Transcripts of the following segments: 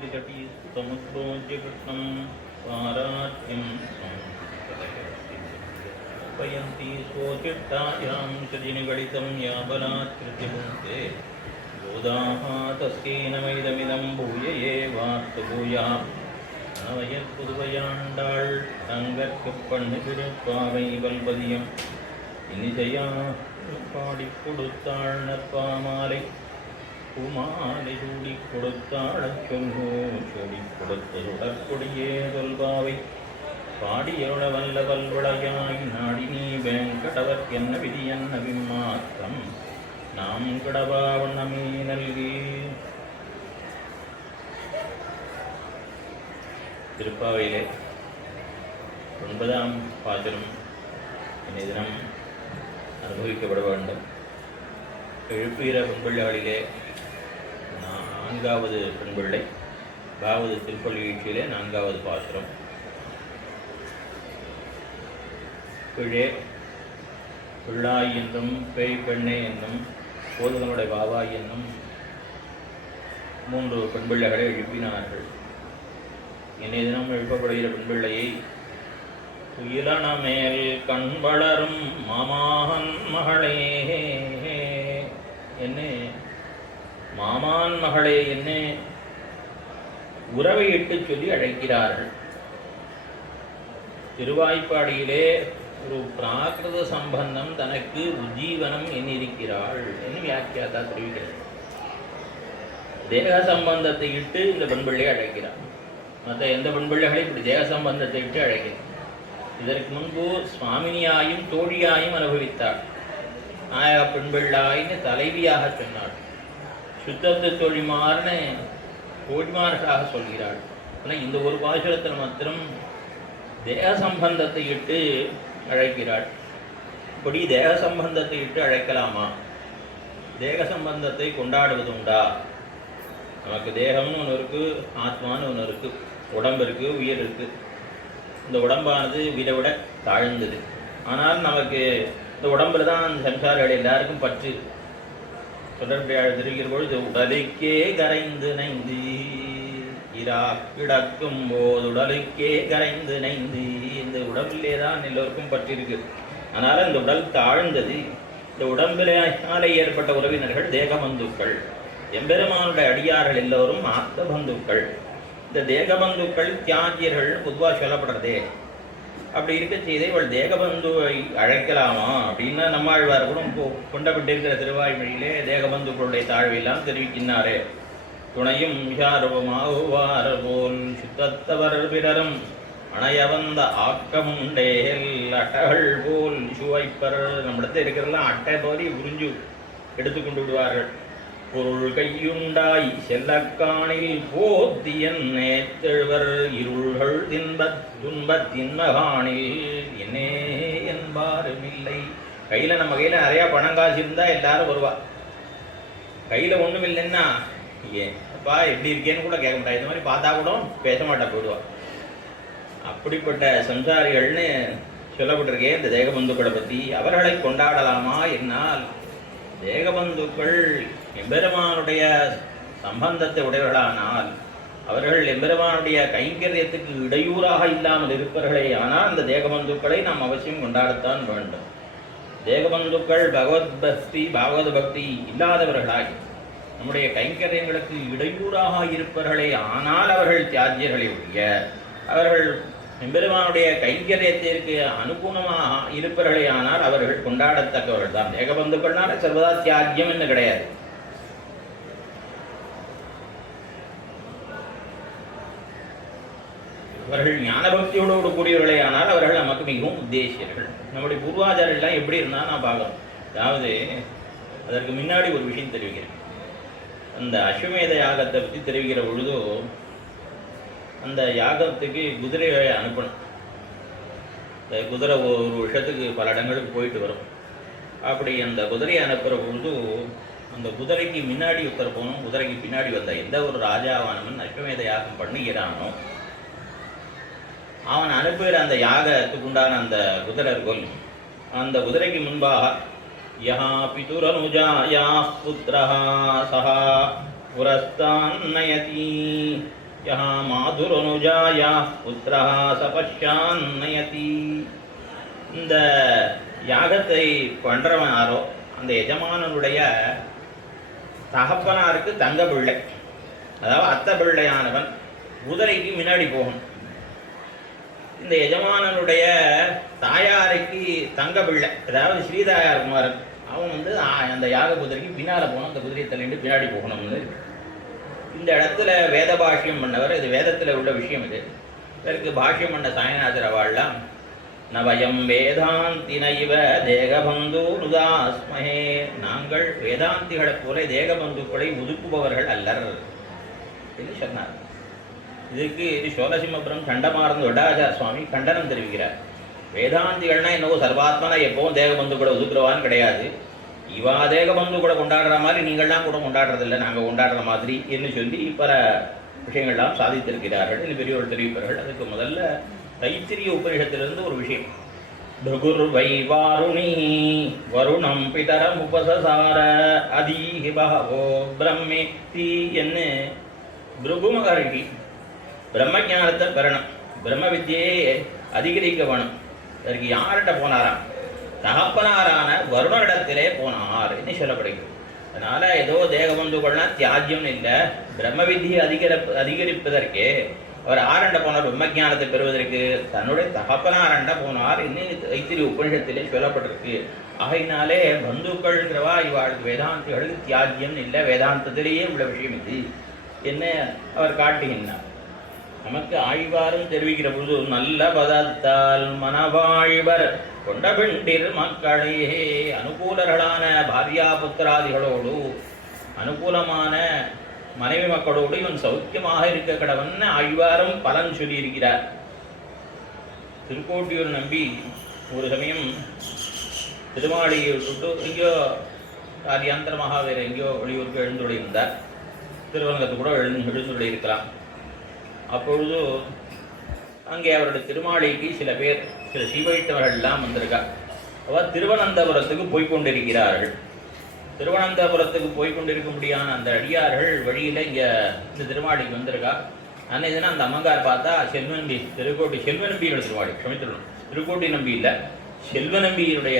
समुद्रोज्य कृष्णं स्वाराज्यं पयन्ति स्वचिट्टायां सजिनिगलितं या बलात्कृत्य भुङ्क्ते योधाः तस्यैनमैदमिदं भूय एवास्तु भूयः நவயற் புதுவையாண்டாள் தங்கற்குப் பண்ணுகிருப்பாவை வல்பதியம் இனிசையா பாடிக் கொடுத்தாள் நற்பாமாலை பூமாலை சூடிக் கொடுத்தாளச் சொல்லோ சூடிக் கொடுத்ததுடற்கொடியே சொல்பாவை பாடியோட வல்ல வல்வளையாய் நாடினீ வெங்கடவர்க்கென்ன விதியன்ன விம்மாத்தம் நாம் கடவா வண்ணமே நல்கி. திருப்பாவையிலே 9ஆம் பாசுரம் இன்றைய தினம் அனுபவிக்கப்பட வேண்டும். எழுப்பீர பெண்பிள்ளைகளிலே 4வது பெண்பிள்ளை, 5வது திருப்பள்ளி வீழ்ச்சியிலே 4வது பாசுரம். கீழே பிள்ளாய் என்னும் பேய் பெண்ணே என்னும் போதகனுடைய பாவாய் என்னும் 3 பெண்பிள்ளைகளை எழுப்பினார்கள். இன்றைய தினம் எழுப்பப்படுகிற பெண்பிள்ளையை துயிலன மேல் கண் வளரும் மாமான் மகளே என்ன, மாமான் மகளே என்ன உறவை இட்டு சொல்லி அழைக்கிறார்கள். திருவாய்ப்பாடியிலே ஒரு பிராகிருத சம்பந்தம் தனக்கு உஜ்ஜீவனம் எண்ணிருக்கிறாள் என்று வியாக்கியாதா தெரிவிக்கிறது. தேக சம்பந்தத்தை இட்டு இந்த பெண்பிள்ளை அழைக்கிறார். மற்ற எந்த பெண்பிள்ளைகளை இப்படி தேக சம்பந்தத்தை இட்டு அழைக்கிறார். இதற்கு முன்பு சுவாமினியாயும் தோழியாயும் அனுபவித்தாள். நாயக பெண்பிள்ளாயின்னு தலைவியாக சொன்னாள். சுத்தத்து தோழிமார்னு தோழிமார்களாக சொல்கிறாள். ஆனால் இந்த ஒரு பாசுரத்தில் மாத்திரம் தேக சம்பந்தத்தை இட்டு அழைக்கிறாள். இப்படி தேக சம்பந்தத்தை இட்டு அழைக்கலாமா? தேக சம்பந்தத்தை கொண்டாடுவது உண்டா? நமக்கு தேகம்னு ஒன்று இருக்குது, ஆத்மான்னு ஒன்று இருக்குது, உடம்பு இருக்குது, உயிர் இருக்குது. இந்த உடம்பானது வீரை விட தாழ்ந்தது. ஆனால் நமக்கு இந்த உடம்புல தான் அந்த சம்சாரிகள் எல்லாருக்கும் பற்று. தொடர்பு தெரிவிக்கிற பொழுது உடலுக்கே கரைந்து நைந்து இரா கிடக்கும் போது உடலுக்கே கரைந்து நைந்து, இந்த உடம்பிலே தான் எல்லோருக்கும் பற்று இருக்கு. அதனால் இந்த உடல் தாழ்ந்தது. இந்த உடம்பிலே ஏற்பட்ட உறவினர்கள் தேகபந்துக்கள். எம்பெருமானுடைய அடியார்கள் எல்லோரும் ஆத்ம பந்துக்கள். இந்த தேகபந்துக்கள் தியாகியர்கள் பொதுவாக சொல்லப்படுறதே. அப்படி இருக்க செய்தே இவள் தேகபந்துவை அழைக்கலாமா அப்படின்னா நம்மாழ்வார் கூட கொண்டப்பட்டிருக்கிற திருவாய்மொழியிலே தேகபந்துக்களுடைய தாழ்வையெல்லாம் தெரிவிக்கின்றாரே. துணையும் மிகாரூபமாகுவார் போல் சுத்தத்தவர் பிறரும் அணையவந்த ஆக்கமுண்டேல் அட்டைகள் போல் சுவைப்பர். நம்மிடத்தில் இருக்கிறதெல்லாம் அட்டை போரி உறிஞ்சு எடுத்துக்கொண்டு விடுவார்கள். பொருள் கையுண்டாய் செல்லக்காணில் போத்தியன் நேத்தெழுவர் இருள்கள் துன்பத்தின் மகாணில் என்னே என்பாரும் இல்லை. கையில் நம்ம கையில் நிறையா பணம் காசு இருந்தால் எல்லாரும் வருவா. கையில் ஒன்றும் இல்லைன்னா ஏன் அப்பா எப்படி இருக்கேன்னு கூட கேட்க மாட்டா. இந்த மாதிரி பார்த்தா கூட பேச மாட்டா, போயிடுவா. அப்படிப்பட்ட சம்சாரிகள்னு சொல்லப்பட்டிருக்கேன் இந்த தேகபந்துக்களை பற்றி. அவர்களை கொண்டாடலாமா என்னால் தேகபந்துக்கள் எம்பெருமானுடைய சம்பந்தத்தை உடையவர்களானால் அவர்கள் எம்பெருமானுடைய கைங்கரியத்துக்கு இடையூறாக இல்லாமல் இருப்பார்களே. ஆனால் அந்த தேகபந்துக்களை நாம் அவசியம் கொண்டாடத்தான் வேண்டும். தேகபந்துக்கள் பாகவத பக்தி இல்லாதவர்களாய் நம்முடைய கைங்கரியங்களுக்கு இடையூறாக இருப்பார்களே. ஆனால் அவர்கள் தியாகியர்களை உடைய அவர்கள் எம்பெருமானுடைய கைங்கரியத்திற்கு அனுகூலமாக இருப்பார்களே. ஆனால் அவர்கள் கொண்டாடத்தக்கவர்கள் தான். தேகபந்துக்கள்னால சர்வதா தியாகியம் என்று கிடையாது. அவர்கள் ஞானபக்தியோடு கூடியவர்களே. ஆனால் அவர்கள் நமக்கு மிகவும் உத்தேசியர்கள். நம்முடைய பூர்வாச்சாரியெல்லாம் எப்படி இருந்தால் நான் பார்க்கணும். அதாவது அதற்கு முன்னாடி ஒரு விஷயம் தெரிவிக்கிறேன். அந்த அஸ்வமேத யாகத்தை பற்றி தெரிவிக்கிற பொழுதோ அந்த யாகத்துக்கு குதிரைகளை அனுப்பணும். இந்த குதிரை ஒரு வருஷத்துக்கு பல இடங்களுக்கு போயிட்டு வரும். அப்படி அந்த குதிரையை அனுப்புகிற பொழுது அந்த குதிரைக்கு முன்னாடி உத்தர போகணும். குதிரைக்கு பின்னாடி வந்த எந்த ஒரு ராஜாவானவன் அஸ்வமேத யாகம் பண்ணுகிறானோ அவன் அனுப்புகிற அந்த யாகத்துக்கு உண்டான அந்த குதிரை இருக்கும். அந்த குதிரைக்கு முன்பாக யஹா பிதுரனுஜாயா புத்ரஹா சஹா புரஸ்தான் நயதி யஹ மாதுரனுஜாயா புத்திரஹ சபஷ்யான் நயதி. இந்த யாகத்தை பண்றவன் யாரோ அந்த எஜமானனுடைய தகப்பனாருக்கு தங்க பிள்ளை, அதாவது அத்தை பிள்ளையானவன் குதிரைக்கு முன்னாடி போகணும். இந்த எஜமானனுடைய தாயாருக்கு தங்க பிள்ளை, அதாவது ஸ்ரீதாயார் குமாரன், அவன் அந்த யாக குதிரைக்கு பின்னால போகணும், அந்த குதிரையை தள்ளிட்டு பின்னாடி போகணும்னு. இந்த இடத்துல வேத பாஷ்யம் பண்ணவர், இது வேதத்தில் உள்ள விஷயம். இது இதற்கு பாஷ்யம் பண்ண சாயநாதர் அவாள்லாம் நவயம் வேதாந்தி நைவ தேகபந்து நுதாஸ்மஹே, நாங்கள் வேதாந்திகளைப் போல தேகபந்துக்களை ஒதுக்குபவர்கள் அல்லர் என்று சொன்னார். இதுக்கு சோழசிம்மபுரம் கண்டமார்ந்த வடாச்சார சுவாமி கண்டனம் தெரிவிக்கிறார். வேதாந்திகள்னா என்னவோ சர்வாத்மனா எப்பவும் தேகபந்து கூட ஒதுக்குறவான்னு கிடையாது, இவா தேகபந்து கூட கொண்டாடுற மாதிரி நீங்கள்லாம் கூட கொண்டாடுறதில்லை, நாங்கள் கொண்டாடுற மாதிரி என்று சொல்லி பல விஷயங்கள்லாம் சாதித்திருக்கிறார்கள் என்று பெரியவர்கள் தெரிவிப்பார்கள். அதுக்கு முதல்ல தைத்திரிய உபநிஷத்திலிருந்து ஒரு விஷயம். பிருகுர் வை வாருணி வருணம் பிதரம் உபசசார அதீஹி பஹவோ பிரம்மே தீ என்று பிருகு மகரிஷி பிரம்மஜானத்தை பெறணும், பிரம்ம வித்தியை அதிகரிக்க வேணும். அதற்கு யார்கிட்ட போனாராம்? தகப்பனாரான வருணனிடத்திலே போனார் என்று சொல்லப்படுகிறது. அதனால ஏதோ தேகபந்துகள்னா தியாஜ்யம் இல்லை, பிரம்ம வித்தியை அதிகரிப்பதற்கே அவர் ஆரண்ட போனார். பிரம்மஜானத்தை பெறுவதற்கு தன்னுடைய தகப்பனாரண்ட போனார் என்று தைத்திரிய உபநிஷத்திலே சொல்லப்பட்டிருக்கு. ஆகையினாலே பந்துக்கள்ங்கிறவா இவாளுக்கு வேதாந்திகளுக்கு தியாஜ்யம் இல்லை, வேதாந்தத்திலேயே உள்ள விஷயம் இது என்ன அவர் காட்டுகின்றார். நமக்கு ஆழ்வாரும் தெரிவிக்கிற பொழுது நல்ல பதத்தால் மனவாழ்வர் கொண்ட பெண்டிர் மக்களே, அனுகூலர்களான பாரியா புத்திராதிகளோடு அனுகூலமான மனைவி மக்களோடு இவன் சௌக்கியமாக இருக்க கடவன் ஆழ்வாரும் பலன் சொல்லியிருக்கிறார். திருக்கோட்டியூர் நம்பி ஒரு சமயம் திருமாளியை விட்டு எங்கேயோ காரியாந்தரமாக வேறு எங்கேயோ வெளியூருக்கு எழுந்துள்ள இருந்தார். திருவரங்கத்து கூட எழுந்துள்ள இருக்கலாம். அப்பொழுது அங்கே அவருடைய திருமாளிக்கு சில பேர், சில சீவைத்தவர்கள் எல்லாம் வந்திருக்கா. அவர் திருவனந்தபுரத்துக்கு போய்கொண்டிருக்கிறார்கள். திருவனந்தபுரத்துக்கு போய்கொண்டிருக்கும்படியான அந்த அடியார்கள் வழியில் இங்கே இந்த திருமாளிக்கு வந்திருக்கா. அன்னைக்கு தினம் அந்த அம்மங்கார் பார்த்தா செல்வநம்பி, திருக்கோட்டி செல்வநம்பியோட திருமாளி, க்ஷமித்துள்ளோம், திருக்கோட்டி நம்பி இல்லை, செல்வநம்பியினுடைய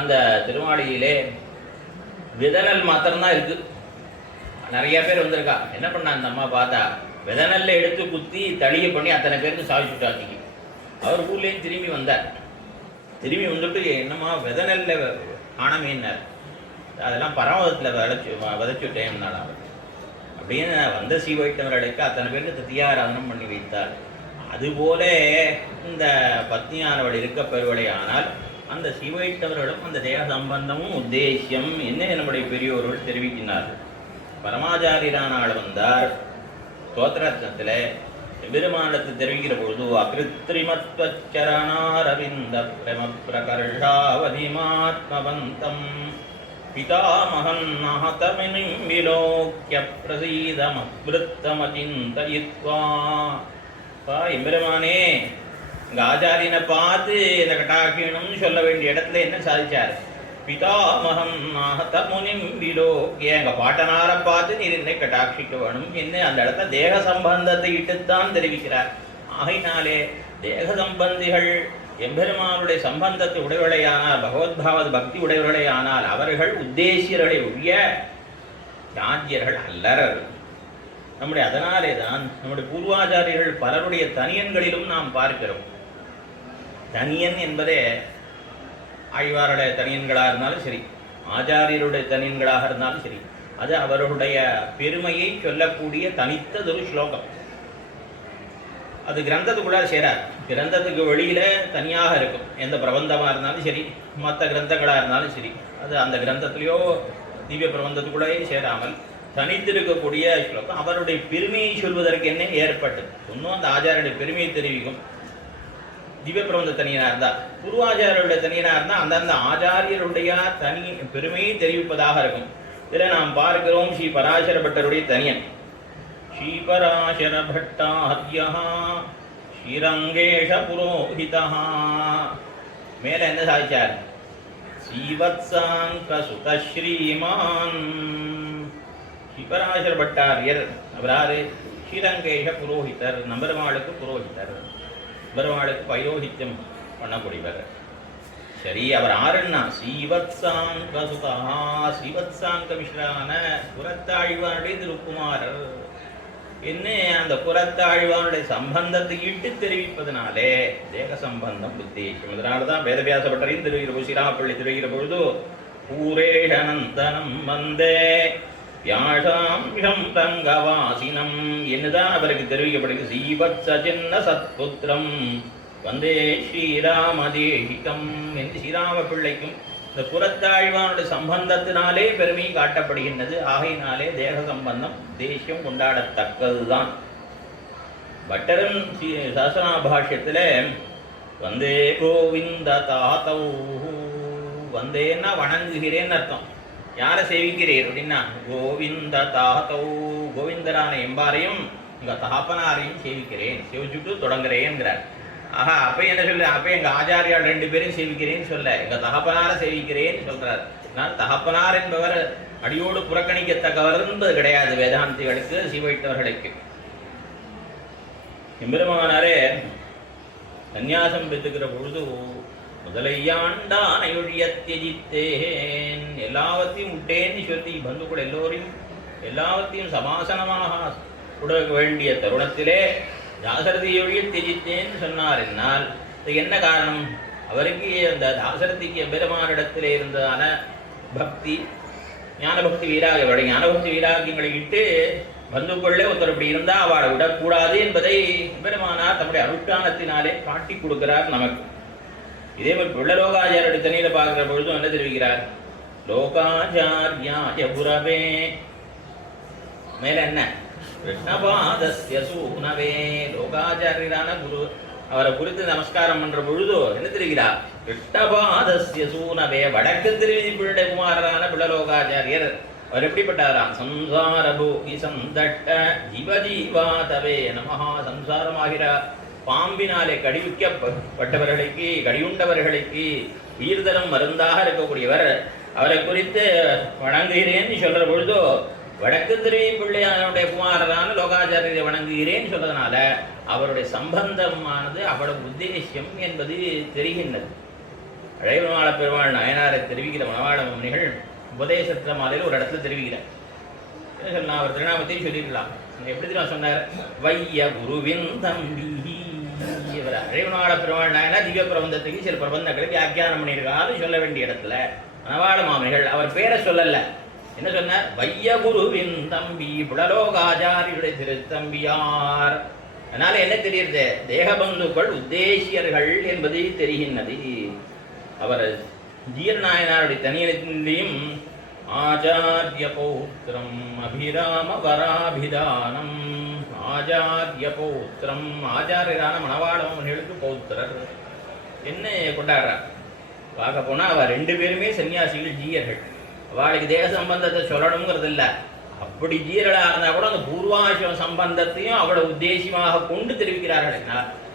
அந்த திருமாளியிலே விதனல் மாத்திரம்தான் இருக்கு. நிறைய பேர் வந்திருக்கா. என்ன பண்ணா அந்த அம்மா பார்த்தா விதனல்ல எடுத்து குத்தி தளியை பண்ணி அத்தனை பேருக்கு சாவி சுட்டாச்சிக்கு. அவர் ஊர்லேயும் திரும்பி வந்தார். திரும்பி வந்துட்டு என்னம்மா விதனல்ல காணமேன்னார். அதெல்லாம் பரமதத்தில் விதைச்சுட்டேன்னால அவர் அப்படின்னு வந்த சீவைத்தவர்களுக்கு அத்தனை பேருக்கு தத்தியாராதனம் பண்ணி வைத்தார். அதுபோல இந்த பத்னியானவள் இருக்க பெறுவடை. ஆனால் அந்த சீவைத்தவர்களும் அந்த தேக சம்பந்தமும் உத்தேசியம் என்ன நம்முடைய பெரியோர்கள் தெரிவிக்கின்றார்கள். பரமாச்சாரியரான ஆள் வந்தார். ஸ்தோத்திரத்தில் எம்பெருமானத்தை தெரிவிக்கிற பொழுது அகிருத்திரிமத்வச்சரணாரவிந்த பிரம பிரகர்ஷாவதிமாத்மவந்தம் பிதாமகன் மகதமினிம் விலோக்ய பிரசீதமத்விருத்தமசிந்தயித்வா. எம்பெருமானே, இங்க ஆச்சாரியனை பார்த்து இந்த கட்டாட்சியணும்னு சொல்ல வேண்டிய இடத்துல என்ன சாதிச்சார்? பிதாமகம் நாகதமுனிம் விலோக்ய, எங்க பாட்டனாரை பார்த்து நீர் என்னை கட்டாட்சிக்க வேணும் என்ன அந்த இடத்துல தேக சம்பந்தத்தை இட்டுத்தான் தெரிவிக்கிறார். ஆகையினாலே தேக சம்பந்திகள் எம்பெருமானுடைய சம்பந்தத்தை உடையவளையானால், பகவத்பாவது பக்தி உடையவர்களையானால் அவர்கள் உத்தேசியர்களை ஒழிய ராஜ்யர்கள் அல்லர். நம்முடைய அதனாலே தான் நம்முடைய பூர்வாச்சாரியர்கள் பலருடைய தனியன்களிலும் நாம் பார்க்கிறோம். தனியன் என்பதே ஆழ்வாருடைய தனியன்களாக இருந்தாலும் சரி, ஆச்சாரியருடைய தனியன்களாக இருந்தாலும் சரி, அது அவர்களுடைய பெருமையை சொல்லக்கூடிய தனித்ததொரு ஸ்லோகம். அது கிரந்தத்துக்குள்ளார சேராது. கிரந்தத்துக்கு வெளியில தனியாக இருக்கும். எந்த பிரபந்தமாக இருந்தாலும் சரி, மற்ற கிரந்தங்களாக இருந்தாலும் சரி, அது அந்த கிரந்தத்திலேயோ திவ்ய பிரபந்தத்துக்குள்ளேயே சேராமல் தனித்திருக்கக்கூடிய ஸ்லோகம். அவருடைய பெருமையை சொல்வதற்கு என்ன ஏற்பட்டது? ஒன்றும் அந்த ஆச்சாரியருடைய பெருமையை தெரிவிக்கும் திவ்ய பிரபந்த தனியனாக இருந்தால், பூர்வாச்சாரியருடைய தனியனாக இருந்தால் அந்தந்த ஆச்சாரியருடைய தனி பெருமையை தெரிவிப்பதாக இருக்கும். இதில் நாம் பார்க்கிறோம் ஸ்ரீ பராசர பட்டருடைய தனியன். ஸ்ரீபராசர பட்டார்யா ஸ்ரீரங்கேஷ புரோஹிதா. மேல என்ன சாதிச்சார்? ஸ்ரீவத்சாங்க சுத ஸ்ரீமான். ஸ்ரீபராசர பட்டாரியர் அவராரு? ஸ்ரீரங்கேஷ புரோஹிதர், நம்பெருமாளுக்கு புரோஹிதர், பெருமாளுக்கு பைரோஹித்யம் பண்ணக்கூடியவர். சரி, அவர் ஆறுன்னா ஸ்ரீவத்சாங்க சுதா, ஸ்ரீவத்சாங்க மிஸ்ரான புறத்தாழ்வானுடைய திருக்குமாரர் என்ன அந்த புறத்தாழ்வானுடைய சம்பந்தத்தை இட்டு தெரிவிப்பதனாலே தேக சம்பந்தம் உத்தேசம். இதனால்தான் வேதவியாச பட்டரையும் திருவிகிற ஸ்ரீராமப்பள்ளி திருவிகிற பொழுது பூரேஷனந்தனம் வந்தே யாஷாம்ஷம் தங்கவாசினம் என்னதான் அவருக்கு தெரிவிக்கப்படுகிறது. ஸ்ரீவத்ஸ சின்ன சத்புத்திரம் வந்தே ஸ்ரீராமதேசிகம் என்று ஸ்ரீராம பிள்ளைக்கும் இந்த புறத்தாழ்வானுடைய சம்பந்தத்தினாலே பெருமை காட்டப்படுகின்றது. ஆகையினாலே தேக சம்பந்தம் தேசியம் கொண்டாடத்தக்கதுதான். பட்டரன் சாஸ்திராபாஷ்யத்தில் வந்தே கோவிந்த தாத்தௌ, வந்தேன்னா வணங்குகிறேன்னு அர்த்தம். யாரை சேவிக்கிறீர் அப்படின்னா கோவிந்த தாத்தௌ, கோவிந்தரான எம்பாரையும் உங்கள் தகப்பனாரையும் சேவிக்கிறேன், சேவிச்சுட்டு தொடங்குறேங்கிறார். ஆஹா, அப்போ என்ன சொல்ல, அப்போ எங்கள் ஆச்சாரியால் 2 பேரையும் சேவிக்கிறேன்னு சொல்ல, எங்கள் தகப்பனாரை சேவிக்கிறேன்னு சொல்கிறார். நான் தகப்பனார் என்பவர் அடியோடு புறக்கணிக்கத்தக்கவர் என்பது கிடையாது வேதாந்திகளுக்கு, சிவைத்தவர்களுக்கு. எம்பெருமானாரே சந்நியாசம் பெற்றுக்கிற பொழுது முதலையாண்டானை ஒழிய தியஜித்தேன், எல்லாவற்றையும் விட்டேன்னு சொல்லி பந்துக்குள்ள எல்லோரையும் எல்லாவற்றையும் சமாசனமாக விட வேண்டிய தருணத்திலே தாசரதியொழிய தியஜித்தேன்னு சொன்னார். என்னால் இது என்ன காரணம்? அவருக்கு அந்த தாசரதிக்கு எம்பெருமானிடத்திலே இருந்ததான பக்தி, ஞானபக்தி வீராக ஞானபக்தி வீராகியங்களை இட்டு பந்துக்குள்ளே ஒருத்தர் இப்படி இருந்தால் அவளை விடக்கூடாது என்பதை எம்பெருமானார் தம்முடைய அனுஷ்டானத்தினாலே காட்டி கொடுக்கிறார் நமக்கு. இதே மாதிரி பிள்ளலோகாச்சாரிய தனியில் பார்க்குற பொழுதும் என்ன தெரிவிக்கிறார்? லோகாச்சாரியாய புரவே, மேல என்ன கிருஷ்ணபாதஸ்ய சூனவே, லோகாச்சாரியரான குரு அவரை குறித்து நமஸ்காரம் பண்ற பொழுதோ என்ன தெரிகிறார்? கிருஷ்ணபாதஸ்ய சூனவே, வடக்கு திருவிதி பிள்ளை குமாரரான பிள்ளலோகாச்சாரியர். அவர் எப்படிப்பட்டாராம்? சம்சார போகி சந்தட்ட ஜீவஜீவாதவே நமஹா, சம்சாரமாகிற பாம்பினாலே கடிவிக்கப்பட்டவர்களுக்கு, கடியுண்டவர்களுக்கு உயிர்தரம் மருந்தாக இருக்கக்கூடியவர். அவரை குறித்து வணங்குகிறேன்னு சொல்ற பொழுதோ வடக்கு திரு பிள்ளையானுடைய குமாரரான லோகாச்சாரியரை வணங்குகிறேன்னு சொல்றதுனால அவருடைய சம்பந்தமானது அவ்வளவு உத்தேசியம் என்பது தெரிகின்றது. அழைவனாள பெருமாள் நாயனாரை தெரிவிக்கிற மணவாள முனிகள் உபதேசத்திர மாலையில் ஒரு இடத்துல தெரிவிக்கிறார். என்ன சொல்லலாம்? அவர் திருநாமத்தையும் சொல்லியிருக்கலாம். எப்படி தெரியுமா சொன்னார்? வைய குருவின் தம்பி. இவர் அழைவனாள பெருமாள் நாயனா திவ்ய பிரபந்தத்துக்கு சில பிரபந்தங்களுக்கு வியாக்கியானம் பண்ணியிருக்காரு சொல்ல வேண்டிய இடத்துல மணவாள மாமனிகள் அவர் பேரை சொல்லல. என்ன சொன்னார்? வையகுருவின் தம்பி புலலோகாச்சாரியுடைய திருத்தம்பியார். அதனால என்ன தெரியுது? தேகபந்துக்கள் உத்தேசியர்கள் என்பது தெரிகின்றது. அவர் ஜீரநாயனாருடைய தனியிலையும் ஆச்சாரிய பௌத்திரம் அபிராம வராபிதானம், ஆச்சாரிய பௌத்திரம் ஆச்சாரியரான மணவாளமர்களுக்கு பௌத்திரர் என்ன கொண்டாடுறார். பார்க்க போனா அவ 2 பேருமே சன்னியாசிகள், ஜீயர்கள். அவளுக்கு தேக சம்பந்தத்தை சொல்லணுங்கிறது இல்லை. அப்படி ஜீரலாக இருந்தால் கூட அந்த பூர்வாசிரம சம்பந்தத்தையும் அவ்வளவு உத்தேசியமாக கொண்டு தெரிவிக்கிறார்கள்.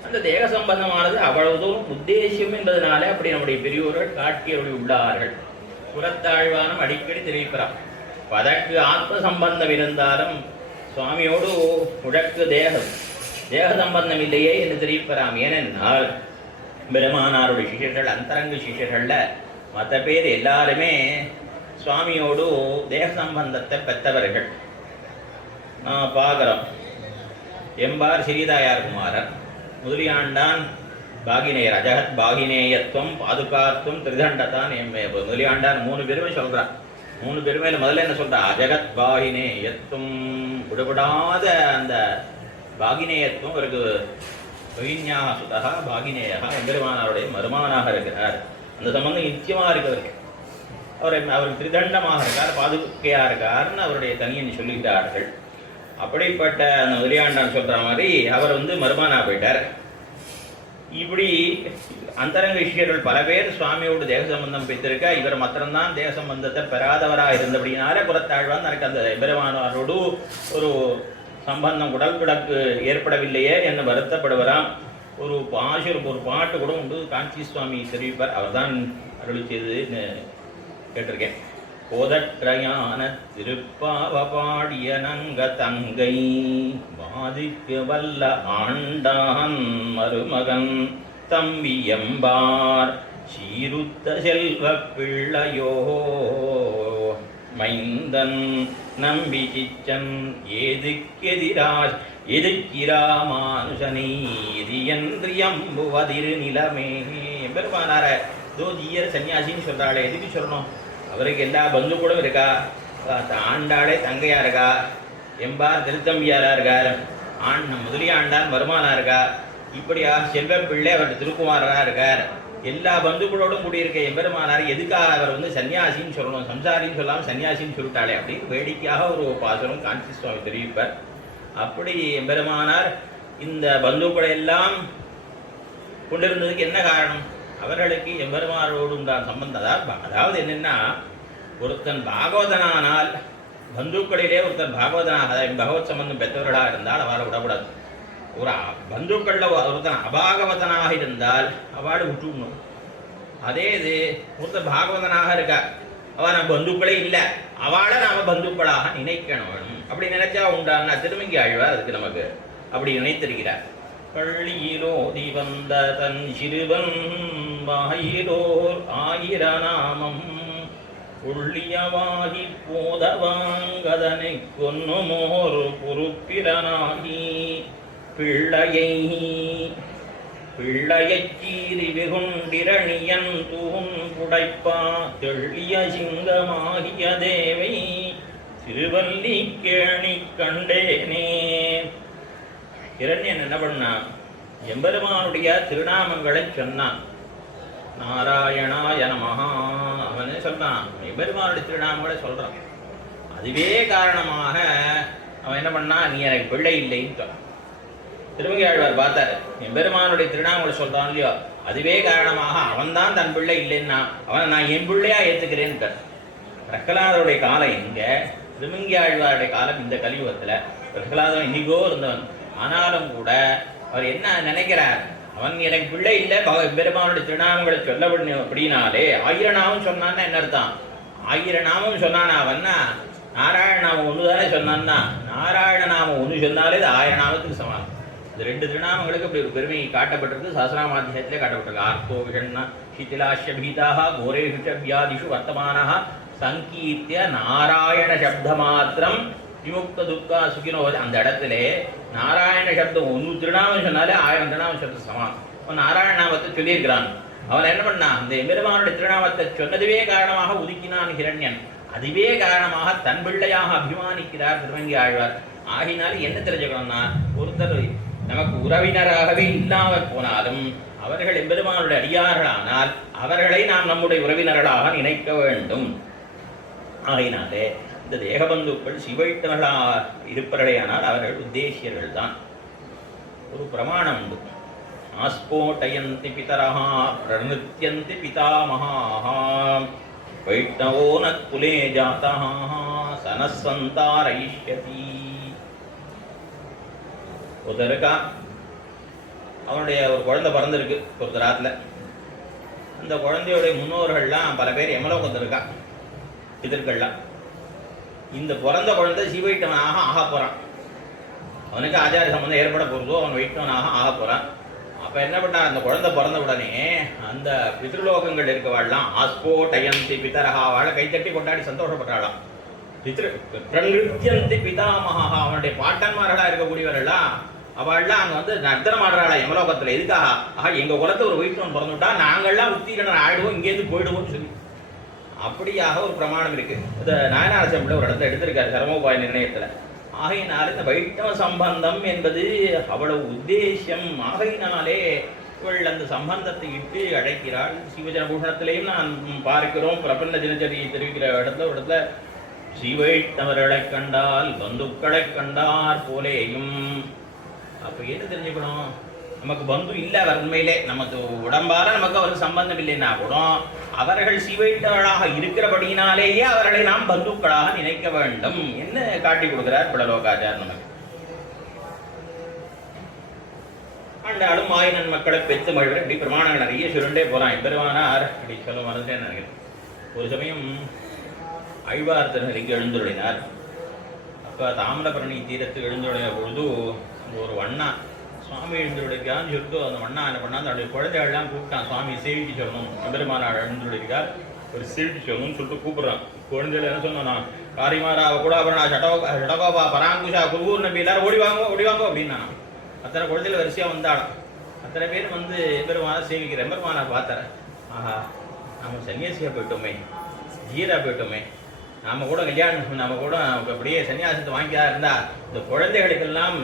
அந்த தேக சம்பந்தமானது அவ்வளவு தூரம் உத்தேசியம் என்பதனாலே அப்படி நம்முடைய பெரியோர்கள் காட்டியபடி உள்ளார்கள். புறத்தாழ்வானம் அடிக்கடி தெரிவிக்கிறார். அதற்கு ஆத்ம சம்பந்தம் இருந்தாலும் சுவாமியோடு உடற்கு தேக சம்பந்தம் இல்லையே என்று தெரிவிக்கிறாம். ஏனென்றால் பெருமானாருடைய சிஷ்யர்கள், அந்தரங்க சிஷ்யர்கள்ல மற்ற பேர் எல்லாருமே சுவாமியோடு தேக சம்பந்தத்தை பெற்றவர்கள். பார்க்கிறோம். எம்பார் ஸ்ரீதாயார் குமாரர், முதலியாண்டான் பாகினேயர், அஜகத் பாகினேயத்துவம் பாதுகாத்துவம் திரிதண்டத்தான் எம்மே. முதலியாண்டான் 3 பெருமை சொல்றான். 3 பெருமையில முதல்ல என்ன சொல்றா? அஜகத் பாகினேயத்துவம், விடுபடாத அந்த பாகினேயத்துவம் இருக்கு. பகின்யாக சுதா பாகினேயா எம்பெருமானாருடைய மருமானாக இருக்கிறார். அந்த சம்பந்தம் நிச்சயமாக இருக்கிறது. அவருக்கு திரிதண்டமாக இருக்கார், பாதுகையா இருக்காருன்னு அவருடைய தனியன் சொல்லிட்டார்கள். அப்படிப்பட்ட அந்த முதலியாண்டான் சொல்ற மாதிரி அவர் மருமானா போயிட்டார். இப்படி அந்தரங்க விஷயர்கள் பல பேர் சுவாமியோடு தேக சம்பந்தம் பெற்றிருக்க, இவர் மாத்திரம்தான் தேக சம்பந்தத்தை பெறாதவராக இருந்தபடினால புறத்தாழ்வான் தனக்கு அந்த பெருமானாரோடு ஒரு சம்பந்தம் உடல் கிடக்கு ஏற்படவில்லையே என்று வருத்தப்படுவராம். ஒரு பாட்டு கூட உண்டு, காஞ்சி சுவாமி தெரிவிப்பார். அவர் தான் அருளி செய்ததுன்னு கேட்டிருக்கேன். போதற்றையான திருப்பாவ பாடிய நங்க தங்கை வாதிக்கு வல்ல ஆண்டான் மருமகன் தம்பி எம்பார் சீருத்த செல்வ பிள்ளையோ மைந்தன் நம்பி சிச்சன் எதுக்கிராமானுஷனை இது என்று எம்புவதிரு நிலமே. பெருமானார ஜீயர் சன்னியாசின்னு சொல்றாளே, எதுக்கு சொல்லணும்? அவருக்கு எல்லா பந்துக்களும் இருக்கா, ஆண்டாளே தங்கையா இருக்கா, எம்பார் திருத்தம்பியாரா இருக்கார், முதலிய ஆண்டான் வருமானா இருக்கா, இப்படியா செல்வ பிள்ளை அவர் திருக்குமாரா இருக்கார், எல்லா பந்துக்களோடும் கூடியிருக்க எம்பெருமானார் எதுக்காக அவர் வந்து சன்னியாசின்னு சொல்லணும், சம்சாரின்னு சொல்லாமல் சன்னியாசின்னு சொல்லிட்டாளே அப்படின்னு வேடிக்கையாக ஒரு பாசனம் காஞ்சி சுவாமி தெரிவிப்பார். அப்படி எம்பெருமானார் இந்த பந்துக்களை எல்லாம் கொண்டிருந்ததுக்கு என்ன காரணம்? அவர்களுக்கு எம்பெருமானோடும் தான் சம்பந்தம். அதாவது என்னென்னா, ஒருத்தன் பாகவதனானால் பந்துக்களிலே ஒருத்தன் பாகவதனாக பகவத் சம்பந்தம் பெற்றவர்களாக இருந்தால் அவரை விடக்கூடாது. ஒரு பந்துக்களில் ஒருத்தன் அபாகவதனாக இருந்தால் அவளை விட்டுடணும். அதே இது ஒருத்தன் பாகவதனாக இருக்கா, அவள் நம்ம பந்துக்களே இல்லை, அவளை நாம் பந்துக்களாக நினைக்கணும். அப்படி நினைச்சா உண்டான திருமங்கி ஆழ்வார் அதுக்கு நமக்கு அப்படி நினைத்திருக்கிறார். பள்ளியிலோதி வந்த தன் சிறுவன் வாயிலோர் ஆயிரநாமம் உள்ளியவாகி போதவாங்கதனை கொன்னுமோர் பொறுப்பிரனாகி பிள்ளையைச் சீறி வெகுண்டிரணியன் தூண் புடைப்பா தெள்ளிய சிங்கமாகிய தேவை திருவல்லி கேணி கண்டேனே. இரண்யன் என்ன பண்ணான்? எம்பெருமானுடைய திருநாமங்களை சொன்னான். நாராயணாய நமஹா அவனே சொன்னான், எம்பெருமானுடைய திருநாமங்களை சொல்றான். அதுவே காரணமாக அவன் என்ன பண்ணான்? நீ எனக்கு பிள்ளை இல்லைன்னு சொன்னான். திருமங்கை ஆழ்வார் பார்த்தாரு, எம்பெருமானுடைய திருநாமங்களை சொல்றான் இல்லையோ, அதுவே காரணமாக அவன்தான் தன் பிள்ளை இல்லைன்னா அவனை நான் என் பிள்ளையா ஏற்றுக்கிறேன்னு. பிரகலாதருடைய காலம் எங்க? திருமங்கை ஆழ்வாருடைய காலம் இந்த கலியுகத்தில். பிரகலாதன் இன்னைக்கோ இருந்தவன், ஆனாலும் கூட அவர் என்ன நினைக்கிறார்? அவன் எனக்கு பிள்ளை இல்லை, பெருமானுடைய திருநாமங்களை சொல்ல அப்படின்னாலே 1000 நாமம் சொன்னான்னா என்ன அர்த்தம்? 1000 நாமம் சொன்னானா அவன்னா? நாராயண நாமம் ஒன்று தானே சொன்னான்னா, நாராயண நாமம் ஒன்று சொன்னாலே இது 1000 நாமத்துக்கு சமானம். இந்த 2 திருநாமங்களுக்கு அப்படி ஒரு பெருமை காட்டப்பட்டிருக்கு, சஹஸ்ரநாமாத்தியத்திலே காட்டப்பட்டிருக்கு. ஆர்த்தோ விஷண்ணா சித்திலாஷ்ய பீதாக கோரேஷு வியாதிஷு வர்த்தமானஹ சங்கீர்த்திய நாராயண சப்த மாத்திரம் விமுக்த துக்கா சுகினோ. அந்த இடத்துல நாராயண சப்தம் 1 திருநாமம் சொன்னாலே 1000 திருநாமம் சப்த சமானம். அவன் நாராயண நாமத்தை சொல்லியிருக்கிறான். அவன் என்ன பண்ணான்? அந்த எம்பெருமானுடைய திருநாமத்தை சொன்னதுவே காரணமாக ஒதுக்கினான் ஹிரண்யன். அதுவே காரணமாக தன் பிள்ளையாக அபிமானிக்கிறார் திருமங்கை ஆழ்வார். ஆகினாலும் என்ன தெரிஞ்சுக்கணும்னா, ஒருத்தர் நமக்கு உறவினராகவே இல்லாமல் போனாலும் அவர்கள் எம்பெருமானுடைய அடியார்களானால் அவர்களை நாம் நம்முடைய உறவினர்களாக நினைக்க வேண்டும். ஆகினாலே இந்த தேகபந்துக்கள் சிவைத்தவர்களாக இருப்பவர்களேயானால் அவர்கள் உத்தேசியர்கள் தான். ஒரு பிரமாணம் உண்டு. ஆஸ்போட்டயந்தி பிதரஹா பிரநித்யந்தி பிதாமஹா வைஷ்ணவோ நத்குலே ஜாதஹ சனசந்தாரயிஷ்யதி. ஒருத்தர் இருக்கா, அவனுடைய ஒரு குழந்தை பிறந்திருக்கு ஒருத்தர் ராத்துல. அந்த குழந்தையுடைய முன்னோர்கள்லாம் பல பேர் எமலோகத்தில் இருக்கா, பிதர்கள்லாம். இந்த பிறந்த குழந்தை சிவைட்டவனாக ஆக போகிறான். அவனுக்கு ஆச்சாரிய சம்பந்தம் ஏற்பட போகிறதோ அவன் வைட்டவனாக ஆக போகிறான். அப்போ என்ன பண்ணா, அந்த குழந்தை பிறந்த உடனே அந்த பித்ருலோகங்கள் இருக்கவாள்லாம் ஆஸ்போட்டயந்தி பிதரஹா அவளை கைத்தட்டி கொண்டாடி சந்தோஷப்பட்டாளாம். பிரநித்யந்தி பிதாமஹா அவனுடைய பாட்டன்மார்களாக இருக்கக்கூடியவர்கள்லாம் அவள்லாம் அங்கே வந்து நர்த்தனம் ஆடுறாளா யமலோகத்தில். எதுக்காக? எங்கள் குலத்தில் ஒரு வைஷ்ணவன் பிறந்துவிட்டா நாங்கள்லாம் உத்தீரணர் ஆயிடுவோம், இங்கேருந்து போயிடுவோம்னு சொல்லி. அப்படியாக ஒரு பிரமாணம் இருக்கு. இந்த நாயனாரசம்பில் ஒரு இடத்துல எடுத்திருக்காரு சரமோபாய நிர்ணயத்தில். ஆகையினாலே இந்த வைஷ்ணவ சம்பந்தம் என்பது அவ்வளவு உத்தேசியம். ஆகையினாலே இவள் அந்த சம்பந்தத்தை இட்டு அழைக்கிறாள். சிவஜனபூஷணத்திலையும் நான் பார்க்கிறோம், பிரபந்த தினச்சரியை தெரிவிக்கிற இடத்துல ஸ்ரீவைஷ்ணவர்களை கண்டால் பந்துக்களை கண்டார் போலேயும். அப்போ என்ன தெரிஞ்சுக்கணும்? நமக்கு பந்து இல்லை, அவர் உண்மையிலே நமக்கு உடம்பால நமக்கு அவருக்கு சம்பந்தம் இல்லைன்னா கூட அவர்கள் சிவைட்டவர்களாக இருக்கிறபடியினாலேயே அவர்களை நாம் பந்துக்களாக நினைக்க வேண்டும் என்ன காட்டி கொடுக்கிறார் பிளலோகாச்சார் நமக்கு. ஆண்டாலும் ஆயினன் மக்களை பெற்று மழ்வர் இப்படி பிரமாணங்கள் நிறைய சுருண்டே போறான். பெருமானார் இப்படி சொல்ல மறந்துட்டேன்னு நினைக்கிறேன். ஒரு சமயம் ஆழ்வார் திருநகரிக்கு எழுந்துள்ளினார். அப்போ தாமிரபரணி தீரத்துக்கு எழுந்துடைய பொழுது ஒரு வண்ணா சுவாமி எழுந்துள்ளிருக்கான்னு சொல்லிட்டு அந்த வண்ணா என்ன பண்ணா அதனுடைய குழந்தைகள்லாம் கூப்பிட்டான். சுவாமி சேவிக்கு சொல்லணும், எம்பெருமானார் எழுந்துள்ளிருக்கார், ஒரு சேவிக்கு சொல்லணும்னு சொல்லிட்டு கூப்பிட்றான். குழந்தைகள் என்ன சொன்னா, காரிமாரா கூட அபரணா ஷடகோபா பராங்குஷா குருகூர் நம்பி எல்லாரும் ஓடிவாங்க அப்படின்னா அத்தனை குழந்தைகள் வரிசையாக வந்தாலும் அத்தனை பேர் வந்து எம்பெருமானை சேவிக்கிற. எம்பெருமானை பார்த்தார, ஆஹா நாம் சன்னியாசியாக போயிட்டோமே, ஜீரா போயிட்டோமே, நாம கூட கல்யாணம் நாம கூட அப்படியே சன்னியாசத்தை வாங்கியா இருந்தா இந்த குழந்தைகளுக்கெல்லாம்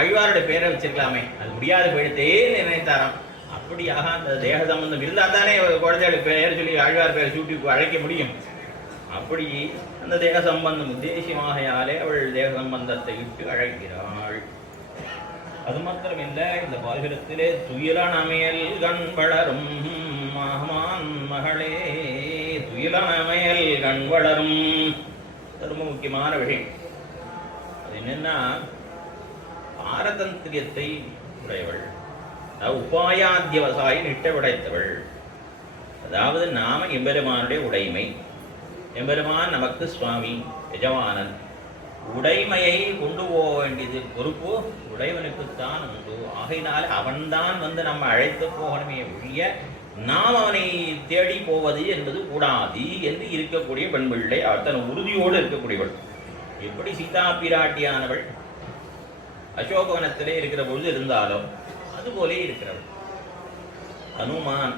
ஆழ்வாருடைய பேரை வச்சிருக்கலாமே, அது முடியாத போயிட்டே நினைத்தாராம். அப்படியாக அந்த தேக சம்பந்தம் இருந்தால் தானே குழந்தைகளுக்கு பேர் சொல்லி ஆழ்வார் பேரை சூட்டி அழைக்க முடியும். அப்படி அந்த தேக சம்பந்தம் உத்தேசியமாகையாலே அவள் தேக சம்பந்தத்தை விட்டு அழைக்கிறாள். அது மாத்திரமில்லை, இந்த பாசுரத்திலே துயிலனமேல் கண் வளரும் மகமான் மகளே, துயிலனமேல் கண் வளரும் ரொம்ப முக்கியமான விஷயம். அது என்னன்னா, பாரதந்திரியத்தை உடையவள், அதாவது உபாயாத்தியவசாயி நிட்ட விடைத்தவள். அதாவது நாம எம்பெருமானுடைய உடைமை, எம்பெருமான் நமக்கு சுவாமி எஜமானன். உடைமையை கொண்டு போக வேண்டியது பொறுப்பு உடையவனுக்குத்தான் உண்டு. ஆகையினால் அவன்தான் வந்து நம்ம அழைத்து போகணுமே ஒழிய நாம் அவனை தேடி போவது என்பது கூடாது என்று இருக்கக்கூடிய பெண்பிள்ளை, தன் உறுதியோடு இருக்கக்கூடியவள். எப்படி சீதா பிராட்டியானவள் அசோகவனத்திலே இருக்கிற பொழுது இருந்தாலும் அதுபோலே இருக்கிறவள். ஹனுமான்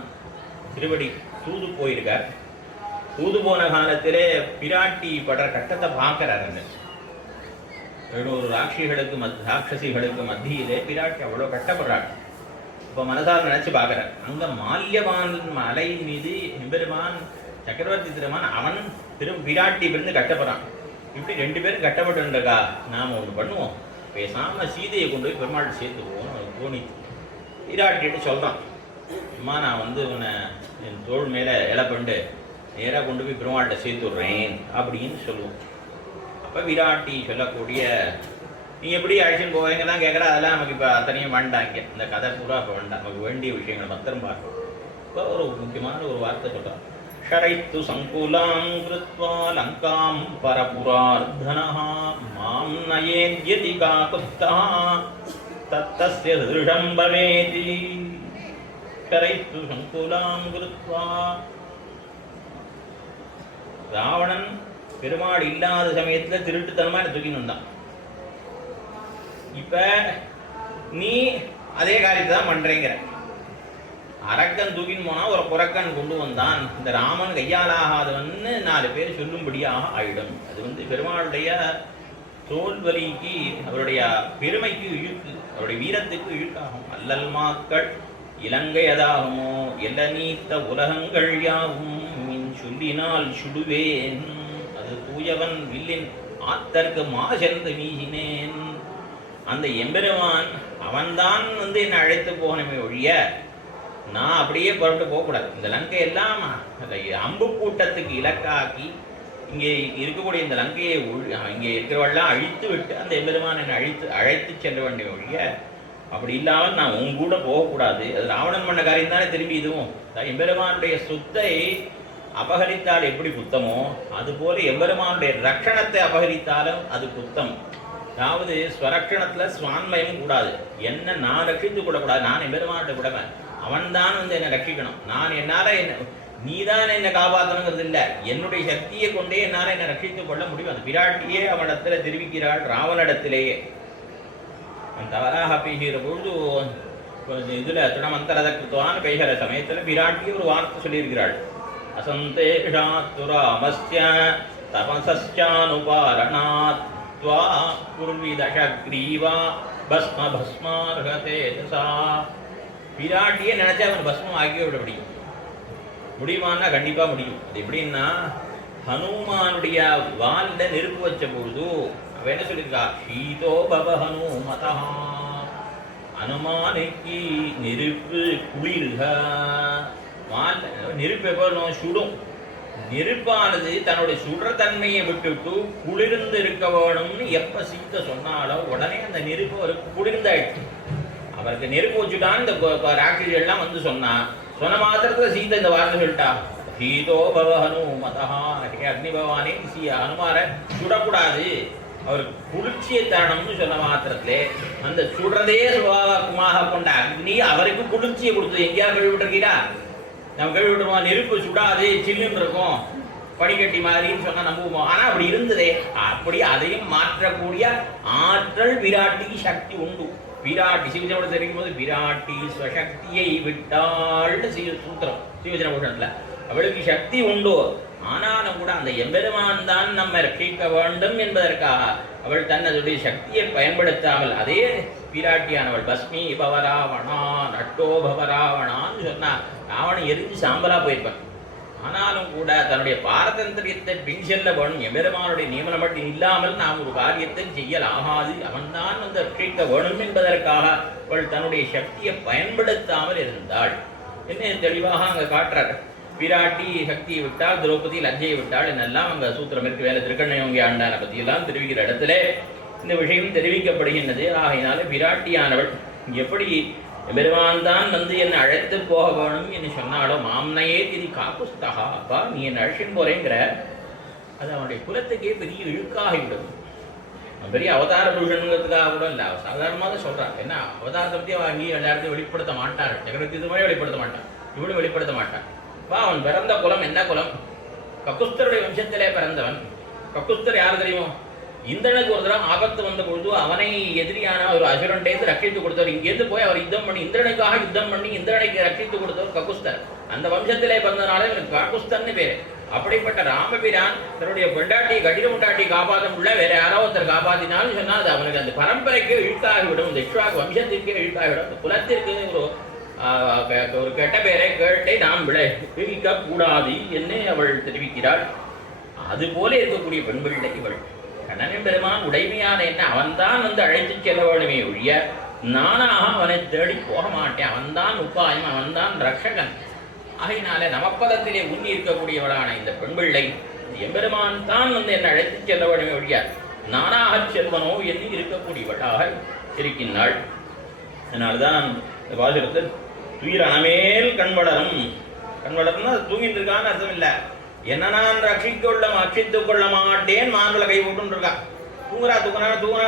திருவடி தூது போயிருக்கார். தூது போன காலத்திலே பிராட்டி படுற கட்டத்தை பார்க்கிறாருங்க. 700 ராட்சிகளுக்கு மத்தியிலே பிராட்டி அவ்வளோ கட்டப்படுறாள். இப்போ மனதால் நினைச்சு பார்க்கிறார். அங்க மால்யவான் மலை மீது எம்பெருமான் சக்கரவர்த்தி திருமான் அவன் பிராட்டி பிறந்து கட்டப்படுறான். இப்படி 2 பேரும் கட்டப்பட்டுருக்கா, நாம ஒன்று பண்ணுவோம், பேசாம சீதையை கொண்டு போய் பெருமாள் சேர்த்துக்குவோம். தோணிச்சு பிராட்டிட்டு சொல்றான், அம்மா நான் வந்து உன்னை என் தோள் மேல இலை பண்ணு நேராக கொண்டு போய் பெருமாள்கிட்ட சேர்த்து விடுறேன் அப்படின்னு சொல்லுவோம். அப்போ விராட்டி சொல்லக்கூடிய நீ எப்படி அழைச்சின்னு போவீங்க தான் கேட்குறா. அதெல்லாம் நமக்கு இப்போ அத்தனையும் வேண்டாங்க, இந்த கதை பூரா இப்போ வேண்டாம், நமக்கு வேண்டிய விஷயங்கள் மாத்திரம் பார்க்கணும். இப்போ ஒரு முக்கியமான ஒரு வார்த்தை சொல்கிறான், ஷரைத்து சங்குலாம் கிருத்வா லங்காம் பரபுரார்த்தனஹ மாம் நயேத்யதி காகுப்தஹ தத்தஸ்ய திருஷம் பவேதி. ஷரைத்து சங்குலாம் கிருத்வா, ராவணன் பெருமாள் இல்லாத சமயத்துல திருட்டுத்தனமா தூக்கின்னு வந்தான். இப்ப நீ அதே காரியத்தை தான் பண்றீங்கிற. அரக்கன் தூக்கின்னு போனா ஒரு புறக்கன் கொண்டு வந்தான், இந்த ராமன் கையாலாகாதவன்னு 4 பேர் சொல்லும்படியாக ஆயிடும். அது வந்து பெருமாளுடைய தோல்வலிக்கு, அவருடைய பெருமைக்கு இழுக்கு, அவருடைய வீரத்துக்கு இழுக்காகும். அல்லல் மாக்கள் இலங்கை அதாகுமோ எல்ல நீத்த உலகங்கள் யாவும் சொல்லினால் சுடுவேன், அது தூயவன் வில்லின் ஆத்தற்கு மாசென்று மீகினேன். அந்த எம்பெருமான் அவன்தான் வந்து என்னை அழைத்து போகணுமே ஒழிய நான் அப்படியே புறப்பட்டு போகக்கூடாது. இந்த லங்கை எல்லாம் அம்பு கூட்டத்துக்கு இலக்காக்கி இங்கே இருக்கக்கூடிய இந்த லங்கையை இங்கே இருக்கிறவெல்லாம் அழித்து விட்டு அந்த எம்பெருமான் என்னை அழைத்து செல்ல வேண்டிய ஒழிய அப்படி இல்லாமல் நான் உங்க கூட போகக்கூடாது. அது ராவணன் பண்ண காரியம் தானே. திரும்பி இதுவும் எம்பெருமானுடைய சொத்தை அபகரித்தால் எப்படி குத்தமோ அதுபோல எம்பெருமானுடைய ரட்சணத்தை அபகரித்தாலும் அது குத்தம். அதாவது ஸ்வரட்சணத்துல சுவான்மயம் கூடாது. என்ன நான் ரட்சித்துக் கொள்ளக்கூடாது. நான் எம்பெருமானுடைய விடவன், அவன் தான் வந்து என்னை ரட்சிக்கணும். நான் என்னால நீதான் என்னை காப்பாற்றணுங்கிறது இல்லை, என்னுடைய சக்தியை கொண்டே என்னால் என்னை ரட்சித்துக் கொள்ள முடியும். அந்த பிராட்டியே அவனிடத்துல தெரிவிக்கிறாள், ராவனிடத்திலேயே. தவறாக பேசுகிற பொழுது இதுல துணமந்தரதத்துவான்னு பேசுகிற சமயத்துல பிராட்டி ஒரு வார்த்தை சொல்லியிருக்கிறாள், அசந்தேஷாத்து ராமஸ்ய தபசஸ்யானுபாரணாத் த்வா குர்விதஷக்ரீவா பஸ்ம பஸ்மார்ஹதேஜஸா. பிராட்டியே நினைச்சா அவன் பஸ்மம் ஆகிய விட முடியுமான்னா கண்டிப்பா முடியும். அது எப்படின்னா, ஹனுமானுடைய வால்ல நெருப்பு வச்ச பொழுது அவ என்ன சொல்லியிருக்கா, ஷீதோ பவ ஹனுமதா, அனுமானுக்கு நெருப்பு குளிர்க. வால் நெருப்பு எப்போ சுடும், நெருப்பானது தன்னுடைய சுடுற தன்மையை விட்டுட்டு குளிர்ந்து இருக்க வேணும்னு எப்ப சீத்தை சொன்னாலோ உடனே அந்த நெருப்பு அவருக்கு குளிர்ந்தாயிடுச்சு. அவருக்கு நெருப்பு வச்சுட்டான்னு இந்த ராட்சசிகள்லாம் வந்து சொன்ன மாத்திரத்துல சீதை இந்த வார்த்தை சொல்லிட்டா, ஹீதோ பவ ஹனுமதா, ஹே அக்னி பகவானே ஹனுமார சுடக்கூடாது, அவர் குளிர்ச்சியை தரணும்னு சொன்ன மாத்திரத்திலே அந்த சுடுறதே சுபாவமாக கொண்ட அக்னி அவருக்கு குளிர்ச்சியை கொடுத்தது. எங்கேயாவது கேள்விப்பட்டிருக்கீங்களா? நம்ம கேள்விப்பட்டிருக்கோம், நெருப்பு சுடாது சில்லுன்னு இருக்கும் பனிக்கட்டி மாதிரின்னு சொன்னா நம்புவோம். ஆனா அப்படி இருந்ததே. அப்படி அதையும் மாற்றக்கூடிய ஆற்றல் விராட்டி சக்தி உண்டு. விராட்டி சிவஜனோட தெரிவிக்கும் போது விராட்டி ஸ்வசக்தியை விட்டாள்னு சூத்திரம் சிவஜன பூஷணத்துல. அவளுக்கு சக்தி உண்டு, ஆனாலும் கூட அந்த எம்பெருமான் தான் நம்ம ரட்சிக்க வேண்டும் என்பதற்காக அவள் தன்னுடைய சக்தியை பயன்படுத்தாமல் அதே விராட்டியானவள் பஸ்மி பவராவணா நட்டோ பவராவணான்னு சொன்னா ராவணன் எரிஞ்சு சாம்பலா போயிருப்பான். ஆனாலும் கூட தன்னுடைய பாரதந்திரியத்தை பின் செல்ல வேணும், எம்பெருமானுடைய நியமனம் மட்டும் இல்லாமல் நாம் ஒரு காரியத்தை செய்யல் ஆகாது, அவன்தான் வந்து ரட்சிக்க வேணும் என்பதற்காக அவள் தன்னுடைய சக்தியை பயன்படுத்தாமல் இருந்தாள். என்ன தெளிவாக அங்க காட்டுறாரு. விராட்டி சக்தியை விட்டால், திரௌபதி லஜ்ஜையை விட்டாள் என்னெல்லாம் அங்க சூத்திரம் இருக்கு. வேலை திருக்கண்ணையோங்கி ஆண்டான பத்தி எல்லாம் தெரிவிக்கிற இடத்துல இந்த விஷயம் தெரிவிக்கப்படுகின்றது. ஆகையினால விராட்டியானவள் எப்படி பெருமான் தான் வந்து என்னை அழைத்து போக வேணும் என்று சொன்னாலும் மாம்னையே திரி காப்புஸ்தகா, அப்பா நீ என்னை அழைச்சின்னு போறேங்கிற அது அவனுடைய குலத்துக்கே பெரிய இழுக்காகிவிடும். பெரிய அவதார புருஷனுங்கிறதுக்காக கூட இல்லை, சாதாரணமாக தான் சொல்றான். என்ன அவதாரத்தை பற்றி வாங்கி எல்லாத்தையும் வெளிப்படுத்த மாட்டார், ஜெகனுக்கு இது மாதிரி வெளிப்படுத்த மாட்டான், இவனும் வெளிப்படுத்த மாட்டான். அப்பா அவன் பிறந்த குலம் என்ன குலம்? கக்குஸ்தருடைய வம்சத்திலே பிறந்தவன். கக்குஸ்தர் யார் தெரியுமோ? இந்திரனுக்கு ஒரு தடவை ஆபத்து வந்த பொழுது அவனை எதிரியான ஒரு அசுரன்டேந்து ரட்சித்து கொடுத்தவர். இங்கேருந்து போய் அவர் யுத்தம் பண்ணி இந்திரனுக்காக யுத்தம் பண்ணி இந்திரனுக்கு ரட்சித்து கொடுத்தவர் கக்குஸ்தர். அந்த வம்சத்திலே பிறந்தனால இவனுக்கு கக்குஸ்தர்னு பேரு. அப்படிப்பட்ட ராமபிரான் தன்னுடைய பொண்டாட்டி கடித முண்டாட்டி காப்பாற்ற முடியல, வேற யாரோ ஒருத்தர் காப்பாத்தினாலும் சொன்னா அது அவனுக்கு அந்த பரம்பரைக்கு இழுக்காகிவிடும், இந்த இஷ்வாக் வம்சத்திற்கே இழுக்காகிவிடும், அந்த குலத்திற்கு ஒரு கெட்ட பேரை கேட்டை நாம் விளைவிக்க கூடாது என்று அவள் தெரிவிக்கிறாள். அது போல இருக்கக்கூடிய பெண் பிள்ளை இவள். கண்ணனின் பெருமான் உடைமையான என்ன அவன்தான் வந்து அழைத்து செல்ல வேணுமே ஒழிய நானாக அவனை தேடி போக மாட்டேன். அவன்தான் உபாயம், அவன்தான் ரட்சகன். ஆகையினாலே நமப்பதத்திலே உண்ணி இருக்கக்கூடியவளான இந்த பெண் பிள்ளை எம்பெருமான் தான் வந்து என்னை அழைத்து செல்ல வேணுமே ஒழிய நானாக செல்வனோ என்று இருக்கக்கூடியவளாக இருக்கின்றாள். அதனால்தான் இந்த பாசுரத்தில் துயிரமேல் கண்வளரும், கண்வளர்னா தூங்கிட்டு இருக்கான்னு அர்த்தம் இல்லை. என்ன நான் ரட்சித்துக் கொள்ள மாட்டேன் மார்பல கை போட்டு இருக்கா. தூங்குறா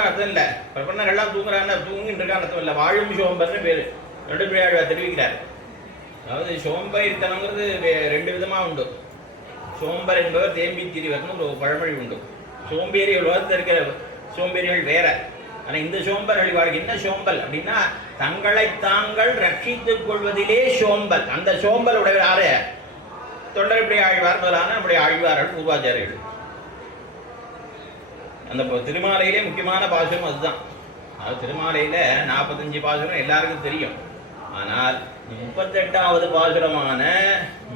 அர்த்தம் இல்லை. பிரபன்னங்கள்லாம் தூங்குறான்னு தூங்கிட்டு இருக்கான்னு அர்த்தம் இல்லை. வாழும் சோம்பர்னு பேரு நடுப்பிழையாழ்வார் தெரிவிக்கிறார். அதாவது சோம்பயிர்த்தனங்கிறது ரெண்டு விதமா உண்டு. சோம்பர் என்பவர் தேம்பி திரிவர்னு ஒரு பழமொழி உண்டு. சோம்பேறி உலகத்தில் இருக்கிற சோம்பேறிகள் வேற. ஆனா இந்த சோம்பர்கள் வாழ்க்கை என்ன சோம்பல் அப்படின்னா தங்களை தாங்கள் ரட்சித்துக் கொள்வதிலே சோம்பல். அந்த சோம்பல் உடைய யாரு? தொண்டர்படி ஆழ்வார் முதலான நம்முடைய ஆழ்வார்கள் பூர்வாச்சாரியர்கள். அந்த திருமாலையிலே முக்கியமான பாசுரம் அதுதான். அது திருமாலையில 45 பாசுரம் எல்லாருக்கும் தெரியும். ஆனால் 38வது பாசுரமான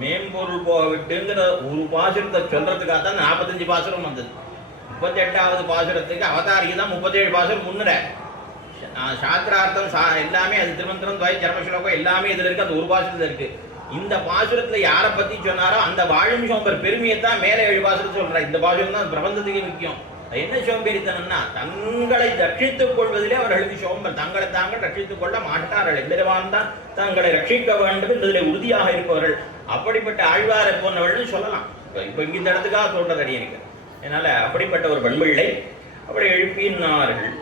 மேம்பொருள் போகவிட்டுங்கிற ஒரு பாசுரத்தை சொல்றதுக்காக தான் 45 பாசுரம் வந்தது. 38வது பாசுரத்துக்கு அவதாரிக்கு தான் 37 பாசுரம் முன்னுற. சாஸ்திரார்த்தம் எல்லாமே அது திருமந்திரம் துவாய் சர்மஸ்லோகம் எல்லாமே இதுல இருக்கு. அந்த ஒரு பாசுரத்துல இருக்கு. இந்த பாசுரத்துல யாரை பத்தி சொன்னாரோ அந்த வாழும் சோம்பர் பெருமையை தான் மேலே 7 பாசுரத்தை சொல்றாரு. இந்த பாசுரம் தான் பிரபந்தத்துக்கு முக்கியம். என்ன சோம்பேறித்தனம்னா தங்களை ரட்சித்துக் கொள்வதிலே அவர்களுக்கு சோம்பல். தங்களை தாங்கள் ரட்சித்துக் கொள்ள மாட்டார்கள். எம்பெருமான் தான் தங்களை ரட்சிக்க வேண்டும் என்பதிலே உறுதியாக இருப்பவர்கள். அப்படிப்பட்ட ஆழ்வாரை போன்றவர்கள் சொல்லலாம். இப்ப இந்த இடத்துக்காக சொல்றது அடியனுக்கு. அதனால அப்படிப்பட்ட ஒரு பண்பிள்ளை அப்படி எழுப்பினார்கள்.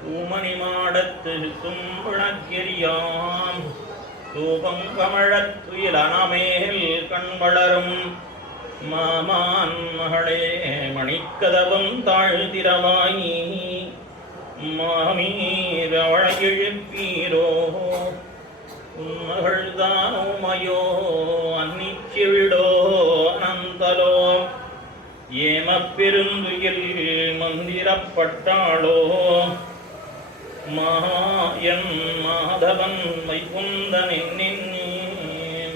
தூமணி மாடத்து தும்புணக்கெரியாம் தூபம் கமழத்துயிலனமேல் கண் வளரும் மாமான் மகளே மணிக்கதவம் தாழ்த்திரவாயி மாமீரவள எழுப்பீரோ மகள்தானோமயோ அன்னிச்சிவிடோ அனந்தலோ ஏமப்பெருந்துயில் மந்திரப்பட்டாளோ மாயன் மாதவன் வைகுந்தனின்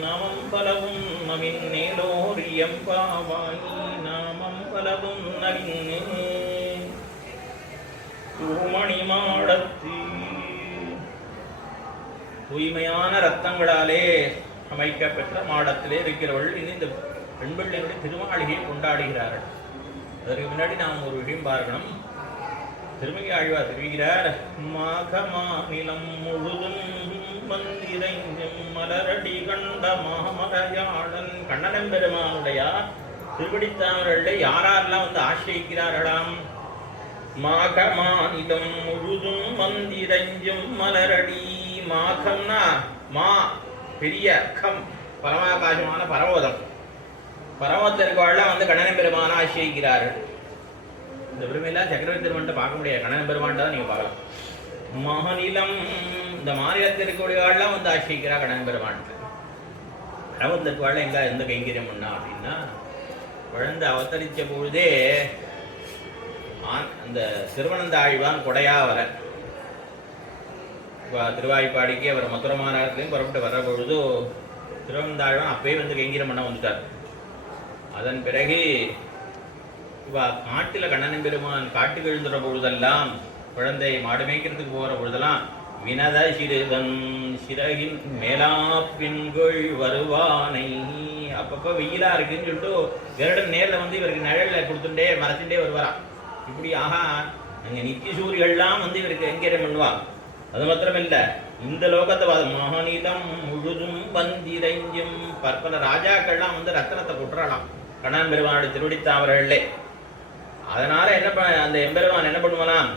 நாமம் பலவும் நவின்னேலோர் எம்பாவாயி நாமம் பலவும் நவின்னே தூமணி மாடத்து தூய்மையான ரத்தங்களாலே அமைக்கப்பெற்ற மாடத்திலே இருக்கிறவர்கள் இந்த பெண்பிள்ளைகளுடைய திருமாளிகையை கொண்டாடுகிறார்கள். அதற்கு முன்னாடி நாம் ஒரு விஷயம் பார்க்கணும். திருமங்கை ஆழ்வார் தெரிவிக்கிறார், மாகமா நிலம் முழுதும் மந்திரைஞ்சும் மலரடி கண்ட மாமரையாளன். கண்ணனம் பெருமானுடைய திருவடித்தாமர்கள் யாரெல்லாம் வந்து ஆசிரியிக்கிறார்களாம்? மாகமா நிலம் முழுதும் மந்திரைஞ்சும் மலரடி. மாகம்னா மா பெரிய, கம் பரமாகாசமான பரமோதம். பரமத்தில் இருக்கவாள்லாம் வந்து கண்ணனம் பெருமான ஆசிரியிக்கிறார்கள். இந்த பெருமையெல்லாம் சக்கரவர்த்தி திருமணத்தை பார்க்க முடியாது, கண்ணன் பெருமான் தான் நீங்கள் பார்க்கலாம். மாநிலம், இந்த மாநிலத்தில் இருக்கக்கூடியவாள்லாம் வந்து ஆசிரிக்கிறா கண்ணன் பெருமான். பரமத்தில் இருக்கவாள் எந்த கைங்கரியம் பண்ணா அப்படின்னா, குழந்தை அவதரித்த பொழுதே அந்த திருவனந்த ஆழ்வான் கொடையா வர திருவாய்ப்பாடிக்கு அவர் மதுரை மாநகரத்துலையும் புறப்பட்டு வர்ற பொழுதோ திருவனந்த ஆழ்வான் அப்பயே வந்து கைங்கரியம் பண்ண வந்துட்டார். அதன் பிறகு காட்டில் கண்ணன் பெருமான் காட்டுக்கு எழுந்துற பொழுதெல்லாம், குழந்தை மாடு மேய்க்கிறதுக்கு போகிற பொழுதெல்லாம், வினத சிறுவன் சிறகின் மேலா பின்கொள் வருவானை. அப்பப்போ வெயிலா இருக்குன்னு சொல்லிட்டு கருடன் நேரில் வந்து இவருக்கு நிழல்ல கொடுத்துட்டே மறைச்சுட்டே வருவாராம். இப்படி ஆகா அங்கே நித்திய சூரியெல்லாம் வந்து இவருக்கு கைங்கரியம் பண்ணுவா. அது மாத்திரமில்ல, இந்த லோகத்தை மாநிலம் முழுதும் வந்திரைஞ்சும் பற்பல ராஜாக்கள்லாம் வந்து ரத்தனத்தை கொட்டுறாளாம் கண்ணன் பெருமானுடைய திருவடித்தாமர்களே. அதனால என்ன அந்த எம்பெருமான் என்ன பண்ணுவானாம்?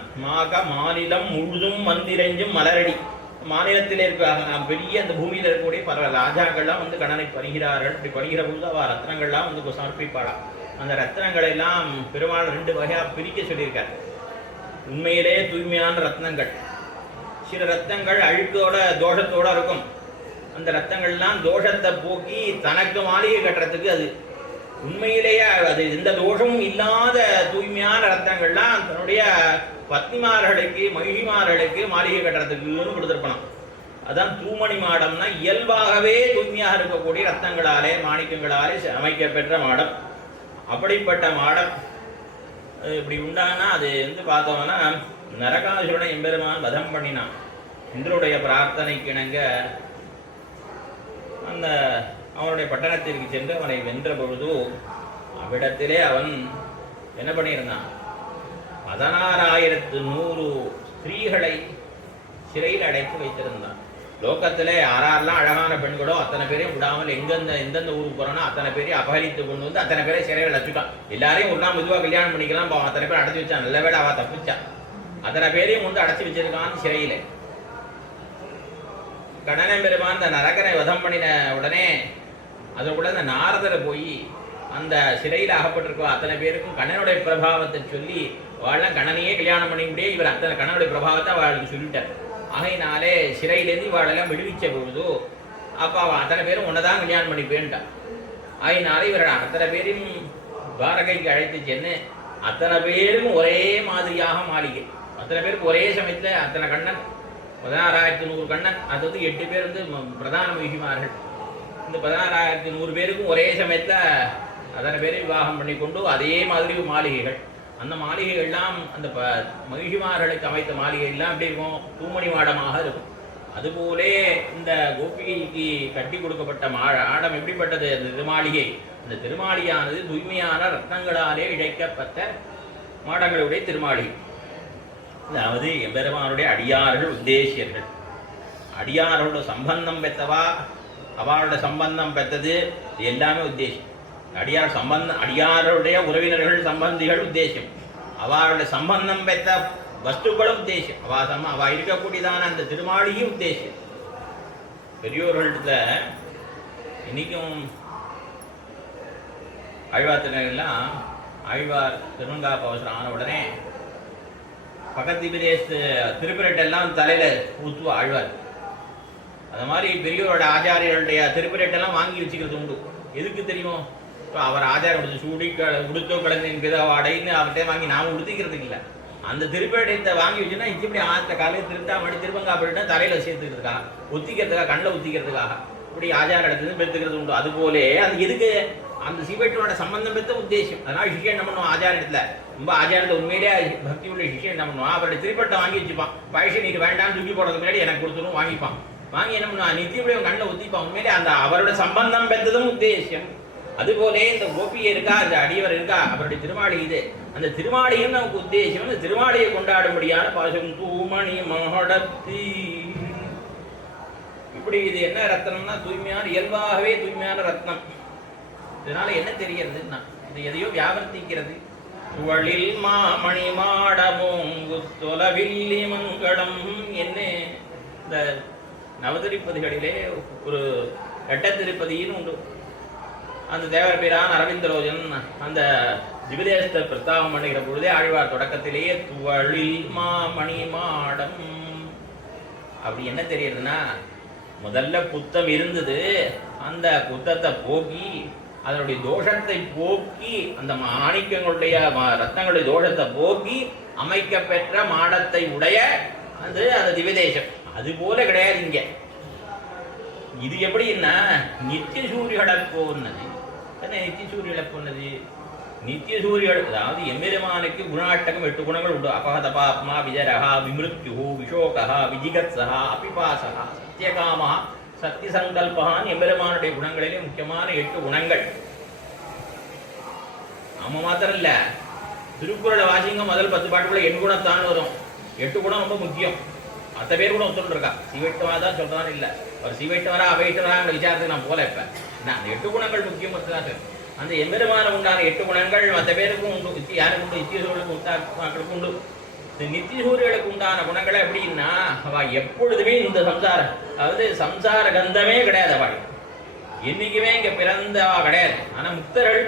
மாநிலம் முழுதும் மந்திரைஞ்சும் மலரடி. மாநிலத்தில் இருக்க பெரிய அந்த பூமியில் இருக்கக்கூடிய பல ராஜாக்கள்லாம் வந்து கண்ணனை பணிகிறார்கள். இப்படி பணிகிற பொழுது அவ ரத்னங்கள்லாம் வந்து சமர்ப்பிப்பாளாம். அந்த ரத்னங்களை எல்லாம் பெருமாள் 2 வகையா பிரிக்க சொல்லியிருக்கார். உண்மையிலே தூய்மையான ரத்னங்கள், சில ரத்தங்கள் அழுக்கோட தோஷத்தோட இருக்கும். அந்த ரத்தங்கள்லாம் தோஷத்தை போக்கி தனக்கு மாளிகை கட்டுறதுக்கு, அது உண்மையிலேயே அது எந்த தோஷமும் இல்லாத தூய்மையான ரத்தங்கள்லாம் தன்னுடைய பத்னிமார்களுக்கு மகிழ்ச்சிமார்களுக்கு மாளிகை கட்டுறதுக்குன்னு கொடுத்துருப்பணும். அதான் தூமணி மாடம்னா இயல்பாகவே தூய்மையாக இருக்கக்கூடிய ரத்தங்களாலே மாணிக்கங்களாலே அமைக்கப்பெற்ற மாடம். அப்படிப்பட்ட மாடம் இப்படி உண்டானா அது வந்து பார்த்தோம்னா, நரகாசுரனை எம்பெருமான் வதம் பண்ணினான். இந்திரனுடைய பிரார்த்தனைக்கு இணங்க அந்த அவனுடைய பட்டணத்திற்கு சென்று அவனை வென்ற பொழுது அவ்விடத்திலே அவன் என்ன பண்ணியிருந்தான்? 16,100 ஸ்திரீகளை சிறையில் அடைத்து வைத்திருந்தான். லோகத்திலே யாரெல்லாம் அழகான பெண்களோ அத்தனை பேரையும் விடாமல் எந்தெந்த ஊருக்கு போறோன்னா அத்தனை பேரையும் அபகரித்து கொண்டு வந்து அத்தனை பேரை சிறையில் அடைச்சுட்டான். எல்லாரையும் ஒரு நாள் மெதுவாக கல்யாணம் பண்ணிக்கலாம், அத்தனை பேர் அடைச்சி வச்சான். நல்ல வேலை அவ தப்பிச்சான். அத்தனை பேரையும் வந்து அடைச்சி வச்சிருக்கான் சிறையில. கண்ணன் பெருமான் இந்த நரகனை வதம் பண்ணின உடனே அதற்குள்ள இந்த நாரதரை போய் அந்த சிறையில் அகப்பட்டிருக்கோ அத்தனை பேருக்கும் கண்ணனுடைய பிரபாவத்தை சொல்லி அவள்லாம் கண்ணனையே கல்யாணம் பண்ணி முடியே இவர் அத்தனை கண்ணனுடைய பிரபாவத்தை அவளுக்கு சொல்லிட்டார். ஆகையினாலே சிறையிலேருந்து இவாளெல்லாம் விடுவிச்ச பொழுதோ அப்போ அவள் அத்தனை பேரும் ஒன்னதான் கல்யாணம் பண்ணி போயிட்டான். ஆகையினாலே இவரோட அத்தனை பேரையும் துவாரகைக்கு அழைத்து சென்று அத்தனை பேரும் ஒரே மாதிரியாக மாளிகை, அத்தனை பேருக்கு ஒரே சமயத்தில் அத்தனை கண்ணன், 16,100 கண்ணன். அது வந்து 8 பேர் வந்து பிரதான மகிழ்ச்சிமார்கள். இந்த 16,100 பேருக்கும் ஒரே சமயத்தில் அத்தனை பேரை விவாகம் பண்ணி கொண்டு அதே மாதிரி மாளிகைகள். அந்த மாளிகைகள்லாம் அந்த மகிழ்ச்சிமார்களுக்கு அமைத்த மாளிகைகள்லாம் எப்படி இருக்கும்? தூமணி மாடமாக இருக்கும். அதுபோலே இந்த கோபிகைக்கு கட்டி கொடுக்கப்பட்ட ஆடம் எப்படிப்பட்டது? அந்த திருமாளிகை. அந்த திருமாளிகையானது தூய்மையான ரத்னங்களாலே இழைக்கப்பட்ட மாடங்களுடைய திருமாளிகை. அதாவது எம்பெருமானுடைய அடியார்கள் உத்தேசியர்கள், அடியாரோட சம்பந்தம் பெற்றவா, அவளோட சம்பந்தம் பெற்றது எல்லாமே உத்தேசம். அடியார் சம்பந்தம், அடியாருடைய உறவினர்கள் சம்பந்திகள் உத்தேசம், அவளுடைய சம்பந்தம் பெற்ற வஸ்துக்களும் உத்தேசம், அவ இருக்கக்கூடியதான அந்த திருமாளிகையும் உத்தேசம். பெரியோர்கள்ட்ட இன்னைக்கும் ஆழ்வார் திருநெல்லாம் ஆழ்வார் திருவங்காப்பு அவசரம் ஆன உடனே பக்கத்து பிரதேச திருப்பிரட்டெல்லாம் தலையில ஊத்துவா ஆழ்வார். அது மாதிரி பெரியோரோட ஆச்சாரியர்களுடைய திருப்பிரட்டெல்லாம் வாங்கி வச்சுக்கிறது உண்டு. எதுக்கு தெரியும்? இப்போ அவர் ஆச்சாரம் சூடி உடுத்தோ கலந்தின் பிதவாடைன்னு அவர்கிட்ட வாங்கி நாம் உடுத்திக்கிறதுக்கு இல்லை. அந்த திருப்பிரட்டத்தை வாங்கி வச்சுன்னா இப்படி ஆத்த காலையில் திருத்தாமடி திருவங்காப்பிட்டா தலையில சேர்த்துக்கிறதுக்காக, ஒத்திக்கிறதுக்காக, கண்ணில் ஒத்திக்கிறதுக்காக இப்படி ஆச்சார இடத்துல பெற்றுக்கிறது உண்டு. அதுபோலே அது எதுக்கு? அந்த சிவட்டோட சம்பந்தம் பெற்ற உத்தேசம். அதனால சிஷியன் என்ன பண்ணுவோம்? ஆச்சாரத்துல ரொம்ப ஆச்சாரத்தை உண்மையிலே பக்தி உள்ள சிஷியன் என்ன பண்ணுவான்? அவருடைய திருப்பட்டை வாங்கி வச்சுப்பான். பழசு நீங்க வேண்டாம்னு தூக்கி போடுறதுக்கு முன்னாடி எனக்கு கொடுத்துரும் வாங்கிப்பான். வாங்கி என்ன பண்ணுவான்? நித்தியப்படி அவன் கண்ணில் ஒத்திப்பான். உண்மையிலே அந்த அவரோட சம்பந்தம் பெற்றதும் உத்தேசம். அதுபோலே இந்த கோபியை இருக்கா, அந்த அடியவர் இருக்கா, அவருடைய திருமாளி இது. அந்த திருமாளியும் நமக்கு உத்தேசம். அந்த திருமாளியை கொண்டாடும்படியான பாசம் தூமணி மாடத்தி. இப்படி இது என்ன ரத்னம்னா தூய்மையான, இயல்பாகவே தூய்மையான ரத்னம். இதனால என்ன தெரியறதுன்னா இது எதையோ வியாவர்த்திக்கிறது. துவளில் மாமணி மாடமோங்கு தொலவில்லி மங்களம். என்ன இந்த நவதிருப்பதிகளிலே ஒரு எட்டத்திருப்பதின்னு உண்டு. அந்த தேவர் பிரான் அரவிந்தரோஜன் அந்த திவிதேசத்தை பிரஸ்தாபம் பண்ணுகிற பொழுதே ஆழ்வார் தொடக்கத்திலேயே துவளில் மாமணி மாடம். அப்படி என்ன தெரியுதுன்னா முதல்ல புத்தம் இருந்தது, அந்த புத்தத்தை போக்கி அதனுடைய தோஷத்தை போக்கி அந்த மாணிக்கங்களுடைய ரத்னங்களுடைய தோஷத்தை போக்கி அமைக்க பெற்ற மாடத்தை உடைய அது அந்த திவிதேசம். அது போல கிடையாது இங்க. இது எப்படின்னா நித்திய சூரியகளை போனது. என்ன நித்திய சூரியகளை போனது? நித்திய சூரியர்கள், அதாவது எம்பெருமானுக்கு குணாட்டகம் 8 குணங்கள் உண்டு. அபகதபாத்மா விஜரஹா விமிருத்யு விஷோகா விஜிகத்ஸா அபிபாசகா சத்தியகாமா சத்தியசங்கல்பான் எம்பெருமானுடைய குணங்களிலே முக்கியமான 8 குணங்கள். நம்ம மாத்திரம் இல்ல, திருக்குறளை வாசிங்க முதல் 10 பாட்டுக்குள்ள 8 குணத்தான் வரும். 8 குணம் ரொம்ப முக்கியம். மற்ற பேர் கூட ஒத்துட்டு இருக்கா, சிவைட்டவா தான் சொல்றான்னு இல்லை. அவர் சிவைட்டவரா அவைட்டவரா விசாரத்துக்கு நான் போல இப்ப அந்த 8 குணங்கள் முக்கியம். அந்த எம்பெருமான உண்டான 8 குணங்கள் மற்ற பேருக்கும் உண்டு, யாருக்கு உண்டு, நித்திய சூழலுக்கு உண்டு. நித்திய சூரியர்களுக்கு உண்டான குணங்களை எப்படின்னா அவ எப்பொழுதுமே இந்த சம்சாரம், அதாவது சம்சார கந்தமே கிடையாது. அவள் என்னைக்குமே இங்க பிறந்தவா கிடையாது. ஆனா முக்தர்கள்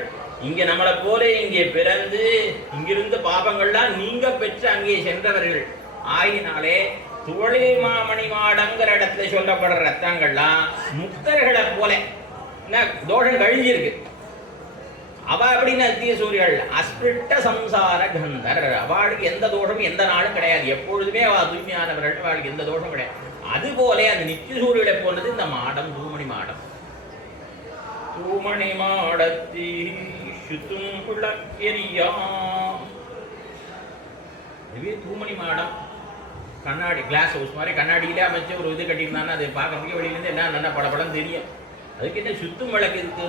இங்க நம்மளை போல இங்கே பிறந்து இங்கிருந்த பாபங்கள்லாம் நீங்க பெற்று அங்கே சென்றவர்கள் ஆகினாலே துவளில் மாமணி மாடங்கிற இடத்துல சொல்லப்படுற ரத்தங்கள்லாம் முக்தர்களை போல தோஷம் கழிஞ்சிருக்கு. அவ அப்படின்னு நித்திய சூரியர்கள் அஸ்பிருட்ட சம்சார கந்தர். அவளுக்கு எந்த தோஷமும் எந்த நாளும் கிடையாது. எப்பொழுதுமே அவ தூய்மையானவர்கள், அவளுக்கு எந்த தோஷம் கிடையாது. அதுபோல அந்த நித்திய சூரியலை போனது இந்த மாடம், தூமணி மாடம். தூமணி மாடத்தி சுத்தும் புலக்கெரியா. இதுவே தூமணி மாடம். கண்ணாடி கிளாஸ் ஹவுஸ் மாதிரி கண்ணாடியிலே அமைச்சு ஒரு இது கட்டியிருந்தாங்கன்னா அது பார்க்கறதுக்கு வெளியிலேருந்து என்ன நல்ல படப்படம் தெரியும். அதுக்கு என்ன சுத்தும் விளக்கு இருக்கு?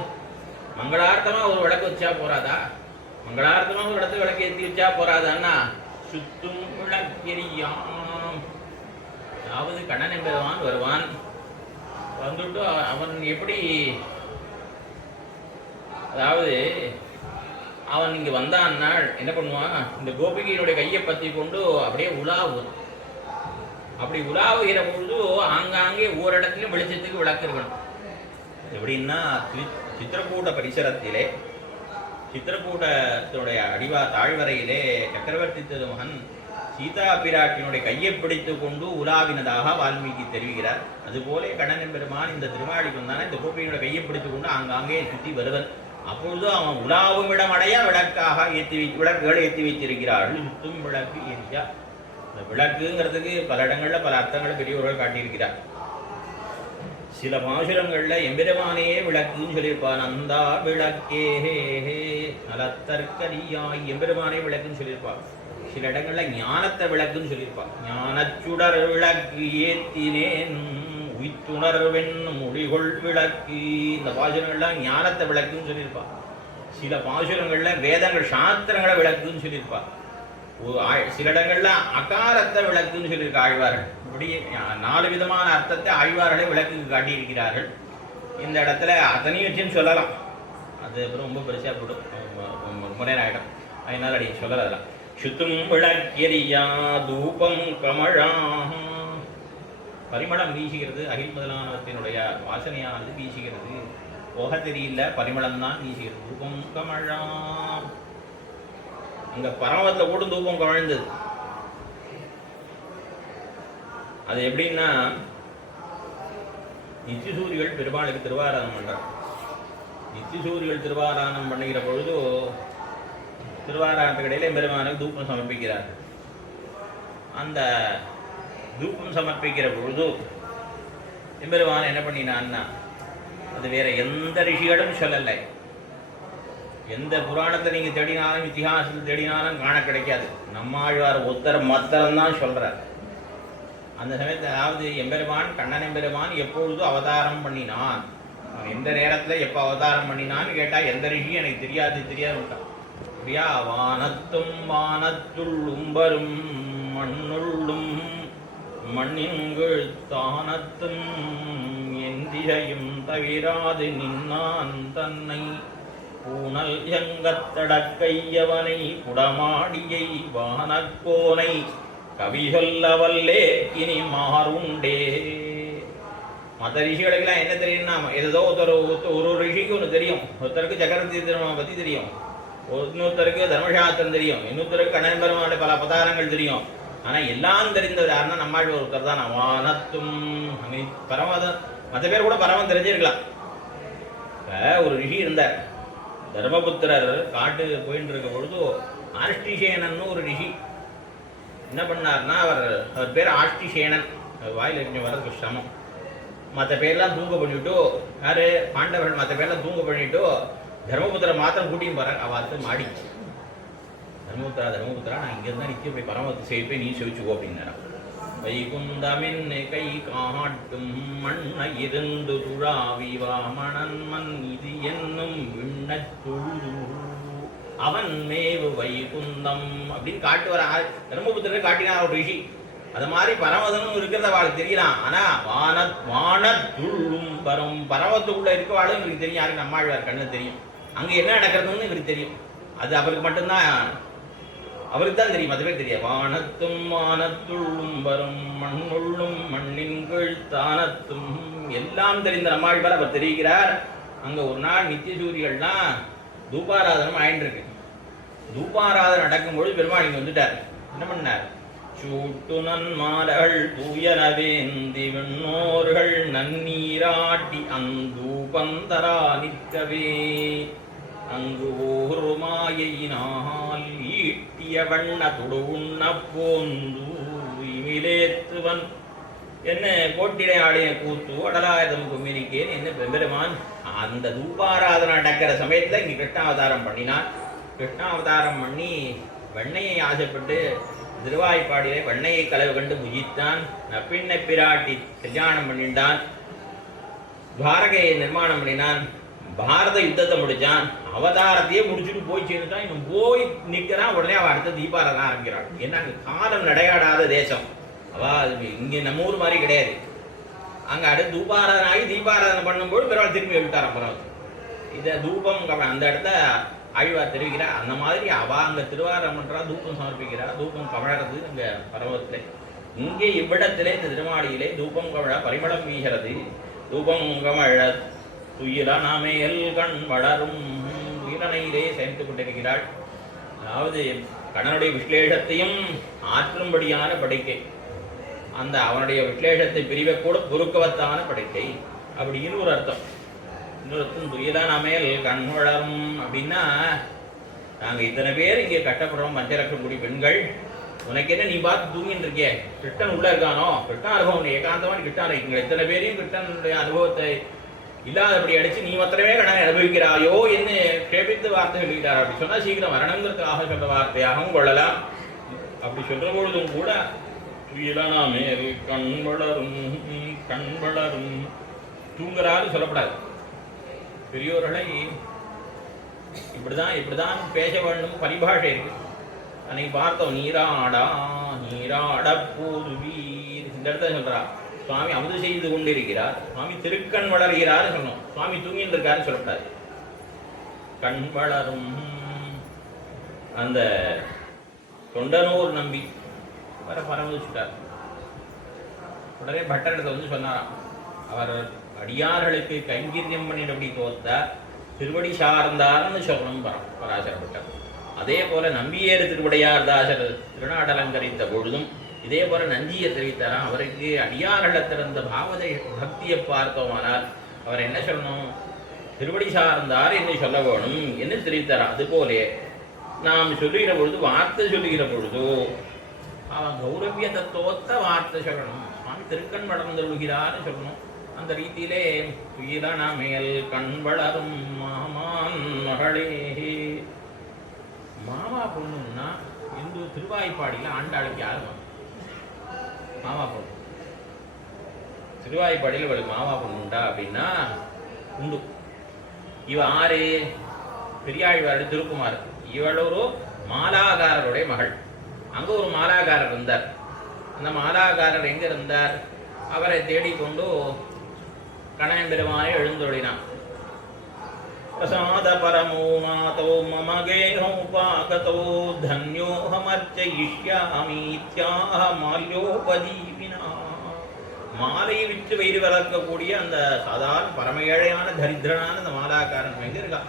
மங்களார்த்தமா ஒரு விளக்கு வச்சா போறாதா? மங்களார்த்தமா ஒரு இடத்துல விளக்கு ஏற்றி வச்சா போறாதான்னா சுத்தும் விளக்கெரியாம். அதாவது கண்ணன் என்பதுவான் வருவான், வந்துட்டு அவன் எப்படி, அதாவது அவன் இங்க வந்தான்னா என்ன பண்ணுவான், இந்த கோபிகையினுடைய கையை பற்றி கொண்டு அப்படியே உலாவும். அப்படி உலாவுகிற பொழுது ஆங்காங்கே ஓரிடத்திலும் வெளிச்சத்துக்கு விளக்கு இருக்கணும். எப்படின்னா சித்திரக்கூட பரிசரத்திலே, சித்திரக்கூடத்தினுடைய தாழ்வரையிலே சக்கரவர்த்தி திருமகன் சீதா பிராட்டினுடைய கையை பிடித்து கொண்டு உலாவினதாக வால்மீகி தெரிவிக்கிறார். அதுபோல கண்ணன் பெருமான் இந்த திருமாளிக்கு வந்தானே இந்த கோபியினுடைய கையை பிடித்து கொண்டு ஆங்காங்கே சுற்றி வருவன். அப்பொழுது அவன் உலாவும் இடமடைய விளக்காக விளக்குகளை ஏற்றி வைத்திருக்கிறார்கள். சுத்தும் விளக்கு எரியா. இந்த விளக்குங்கிறதுக்கு பல இடங்கள்ல பல அர்த்தங்களை பெரியவர்கள் காட்டியிருக்கிறார். சில பாசுரங்கள்ல எம்பெருமானையே விளக்குன்னு சொல்லியிருப்பான். நந்தா விளக்கே நலத்தற்கரியாய் எம்பெருமானே விளக்குன்னு சொல்லியிருப்பான். சில இடங்கள்ல ஞானத்தை விளக்குன்னு சொல்லியிருப்பான். ஞானச்சுடர் விளக்கு ஏத்தினேன் உய்த்துணர்வென் மொழிகொள் விளக்கு. இந்த பாசுரங்கள்லாம் ஞானத்தை விளக்குன்னு சொல்லியிருப்பான். சில பாசுரங்கள்ல வேதங்கள் சாஸ்திரங்களை விளக்குன்னு சொல்லியிருப்பான். சில இடங்கள்ல அகாரத்தை விளக்குன்னு சொல்லியிருக்க ஆழ்வார்கள். இப்படி 4 விதமான அர்த்தத்தை ஆழ்வார்களை விளக்குக்கு காட்டியிருக்கிறார்கள். இந்த இடத்துல அத்தனையும் வச்சுன்னு சொல்லலாம். அது அப்புறம் ரொம்ப பெருசா போடும், ரொம்ப நேரம் ஆகிடும். அதனால அடி சொல்லலாம். சுத்தும் விளக்கெரியா தூபம் கமழாம். பரிமளம் வீசுகிறது. அகில் முதலானவற்றினுடைய வாசனையானது வீசுகிறது. போக தெரியல, பரிமளம் தான் வீசுகிறது. தூபம் கமழாம். அங்க பரமத்தில் கூட தூபம் கவிழ்ந்தது. அது எப்படின்னா நித்தியசூரிகள் பெருமாளுக்கு திருவாராதனம் பண்றார். நித்தியசூரிகள் திருவாராதனம் பண்ணுகிற பொழுது திருவாராதனத்துக்கு இடையில பெருமானுக்கு தூபம் சமர்ப்பிக்கிறார்கள். அந்த தூபம் சமர்ப்பிக்கிற பொழுது எம்பெருமான் என்ன பண்ணினான்னா, அது வேற எந்த ரிஷிகளும் சொல்லலை. எந்த புராணத்தை நீங்க தேடினாலும் இத்திஹாசத்தில் தேடினாலும் காண கிடைக்காது. நம்மாழ்வார் ஒத்தர் மத்தரம் சொல்றார். அந்த சமயத்தில் அதாவது எம்பெருமான் கண்ணன் எம்பெருமான் எப்பொழுது அவதாரம் பண்ணினான் அவன் எந்த நேரத்தில் எப்போ அவதாரம் பண்ணினான்னு கேட்டால் எந்த ரிஷியும் எனக்கு தெரியாது விட்டான். அப்படியா வானத்தும் வானத்துள்ளும் வரும் மண்ணுள்ளும் மண்ணின்கள் தானத்தும் எந்திரையும் தவிராது நின்னான் தன்னை பூனல் எங்கத்தடக்கையவனை புடமாடியை வானக்கோனை கவி சொல்ல வல்லே இனி மாறுண்டே. மற்ற ரிஷிகளுக்கெல்லாம் என்ன தெரியும்னா ஏதோ ஒரு ரிஷிக்கு ஒன்று தெரியும். ஒருத்தருக்கு சக்கரவர்த்தி திருமணம் பற்றி தெரியும், இன்னொருத்தருக்கு தர்மசாஸ்திரம் தெரியும், இன்னொருத்தருக்கு கண்ணன் பெருமாளுடைய பல அவதாரங்கள் தெரியும். ஆனால் எல்லாம் தெரிந்தவர் யாருன்னா நம்மாழ்வார் ஒருத்தர் தான். வானத்தும் பரமதம் மற்ற பேர் கூட பரமம் தெரிஞ்சிருக்கலாம். இப்போ ஒரு ரிஷி இருந்தார், தர்மபுத்திரர் காட்டு போயின்னு இருக்க பொழுது ஆஷ்டிசேனன்னு ஒரு ரிஷி என்ன பண்ணார்னா, அவர் பேர் ஆஷ்டிசேனன். வாயில் கொஞ்சம் வரதுக்கு சிரமம். மற்ற பேர்லாம் தூங்க பண்ணிவிட்டு யார் பாண்டவர்கள் மற்ற பேர்லாம் தூங்க பண்ணிவிட்டு தர்மபுத்திரை மாத்திரம் கூட்டின்னு போகிறார். அவத்து மாடி தர்மபுத்திரா நான் இங்கேருந்தா நிற்க போய் பரமத்தை சேவிப்பேன், நீ சேவிச்சுக்கோ அப்படின்னாரா. வைகுந்தமின் கை காட்டும் மண்ண இருந்து துழாவிவா மணன் மண் இது என்னும் விண்ணத்துழு அவன் மேவு வைகுந்தம் அப்படின்னு காட்டுவார். தர்மபுத்திரர் காட்டினார் ஒரு ரிஷி. அது மாதிரி பரமதனும் இருக்கிறத அவளுக்கு தெரியலாம். ஆனால் வானத்துள்ளும் வரும் பரமத்துக்குள்ள இருக்கவாளும் இவருக்கு தெரியும். யாருக்கு நம்மாழ்வார் கண்ணு தெரியும், அங்கே என்ன நடக்கிறதுன்னு இவருக்கு தெரியும். அது அவருக்கு மட்டும்தான், அவருக்கு தான் தெரியும், அதுவே தெரியாது. வானத்தும் வானத்துள்ளும் வரும் மண்ணுள்ளும் மண்ணின் கீழ் தானத்தும் எல்லாம் தெரிந்த நம்மாழ்வார் அவர் தெரிவிக்கிறார். அங்கே ஒரு நாள் நித்திய சூரியர்கள்லாம் தூபாராதனம் ஆயின்னு இருக்கு. தூபாராதனை நடக்கும்பொழுது பெருமாள் இங்கே வந்துட்டார். என்ன பண்ணார்? சூட்டு நன்மார்கள் தூயனவேந்தி விண்ணோர்கள் நன்னீராட்டி அந்தூபந்தரா நிற்கவே அங்கு ஒரு மாயினால் ஈட்டிய வண்ண துடு உண்ண போந்து இமிலேத்துவன் என்ன கோட்டிடை ஆடைய கூத்து அடலாயுதம் கும்மினிக்கேன் என்ன பெருமான். அந்த தூபாராதனை நடக்கிற சமயத்தில் இங்கே கிருஷ்ணாவதாரம் பண்ணினான். கிருஷ்ணாவதாரம் பண்ணி வெண்ணையை ஆசைப்பட்டு திருவாய்ப்பாடியிலே வெண்ணையை கலவு கண்டு முஜித்தான். நப்பின்ன பிராட்டி கல்யாணம் பண்ணிட்டான். துவாரகையை நிர்மாணம் பண்ணினான். பாரத யுத்தத்தை முடிச்சான். அவதாரத்தையே முடிச்சுட்டு போய் சேர்ந்துட்டான். இன்னும் போய் நிற்கிறான். உடனே அவள் அடுத்த தீபாராதனை ஆரம்பிக்கிறாள். ஏன்னா அங்கே காலம் நடையாடாத தேசம். அவள் இங்கே நம்ம ஊர் மாதிரி கிடையாது. அங்கே அடுத்து தூபாராதனை ஆகி தீபாராதனை பண்ணும்போது பெருமாள் திரும்பி எழுட்டார். அப்புறம் இதை தூபம் அந்த இடத்த ஆழ்வார் தெரிவிக்கிறார். அந்த மாதிரி அவள் அங்கே திருவாரம் பண்ணுறா, தூபம் சமர்ப்பிக்கிறா. தூபம் கமழறது அங்கே பர்வத்தில். இங்கே இவ்விடத்திலே இந்த திருமாடியிலே தூபம் கமழ பரிமளம் வீகிறது. தூபம் கமழ துயிலா நாமேல் கண் வளரும் துயிலனையிலே சேர்த்து கொண்டிருக்கிறாள். அதாவது கண்ணனுடைய விஸ்லேஷத்தையும் ஆற்றும்படியான படைக்கை, அந்த அவனுடைய விஸ்லேஷத்தை பிரிவை கூட பொறுக்கவத்தான படைக்கை அப்படின்னு ஒரு அர்த்தம். இன்னொருத்தம் துயிலா நாமேல் கண் வளரும் அப்படின்னா, நாங்கள் இத்தனை பேர் இங்கே கட்டப்படுறோம் பஞ்சலட்சம் பெண்கள், உனக்கு என்ன நீ பார்த்து தூங்கின்னு இருக்கிய? கிருஷ்ணன் உள்ள இருக்கானோ? கிருஷ்ண அனுபவம் ஏகாந்தமான கிருஷ்ணன் இருக்கீங்க. இத்தனை பேரையும் கிருஷ்ணனுடைய அனுபவத்தை இல்லாதபடி அடிச்சு நீ மாத்திரமே கடனை அனுபவிக்கிறாயோ என்ன கேபித்து வார்த்தை சொல்லிக்கிறார். அப்படி சொன்னால் சீக்கிரம் வரணுங்கிறதுக்காக சொல்ற வார்த்தையாகவும் கொள்ளலாம். அப்படி சொல்ற பொழுதும் கூட துயிலனா மேல் கண் வளரும் கண் வளரும் தூங்குறாரு சொல்லப்படாது. பெரியோர்களை இப்படிதான் பேச வேண்டும் பரிபாஷை இருக்கு. அன்னைக்கு பார்த்தோம், நீராடா நீராட போதுவீர் இந்த இடத்துல சொல்றா. சுவாமி அமுது செய்து கொண்டிருக்கிறார், சுவாமி திருக்கண் வளர்கிறார் சொன்னோம். சுவாமி தூங்கிட்டு இருக்காருன்னு சொல்லக்கூடாது. கண் வளரும் அந்த தொண்டனூர் நம்பி வர பரமதிச்சுட்டார். உடனே பட்டரிடத்தை வந்து சொன்னாராம், அவர் அடியார்களுக்கு கைங்கரியம் பண்ணிடப்படி தோத்த திருவடி சார்ந்தார்னு சொல்லணும் பராசரப்பட்டார். அதே போல நம்பியேறு திருவடையார் தாசர் திருநாடலங்கரித்த பொழுதும் இதே போல நஞ்சியை தெரிவித்தாராம். அவருக்கு அடியார்களை திறந்த பாவதை பக்தியை பார்த்தோமானால் அவர் என்ன சொல்லணும்? திருவடி சார்ந்தார் என்று சொல்ல வேணும் என்று தெரிவித்தாராம். அதுபோலே நாம் சொல்லுகிற பொழுது வார்த்தை சொல்லுகிற பொழுதோ அவன் கௌரவிய தத்துவத்த வார்த்தை சொல்லணும். சுவாமி திருக்கண் வளர்ந்துள்கிறார்னு சொல்லணும். அந்த ரீதியிலே துயிலன மேல் கண் வளரும் மாமான் மகளே. மாமா பொண்ணுன்னா இந்து திருவாய்ப்பாடியில் ஆண்டாளுக்கு யாரும் மாமா பொண்ணு. திருவாய்ப்பாடியில் இவளுக்கு மாமா பொண்ணு உண்டா அப்படின்னா உண்டு. இவ ஆறு பெரியாழ்வாருடைய திருக்குமார். இவள் ஒரு மாலாகாரருடைய மகள். அங்க ஒரு மாலாகாரர் இருந்தார். அந்த மாலாகாரர் எங்க இருந்தார்? அவரை தேடிக்கொண்டு கணவன் பெருமானை எழுந்தொழினான். பிரசாத பரமோ நாதோ மம கேஹோபாகதோ தன்யோஹமர்ச்சயிஷ்யாமீத்யாஹ மால்யோபதீபினா. மாலையை விற்று வயிறு வளர்க்கக்கூடிய அந்த சாதாரண பரம ஏழையான தரித்திரனான அந்த மாலாக்காரன் எங்க இருக்கான்?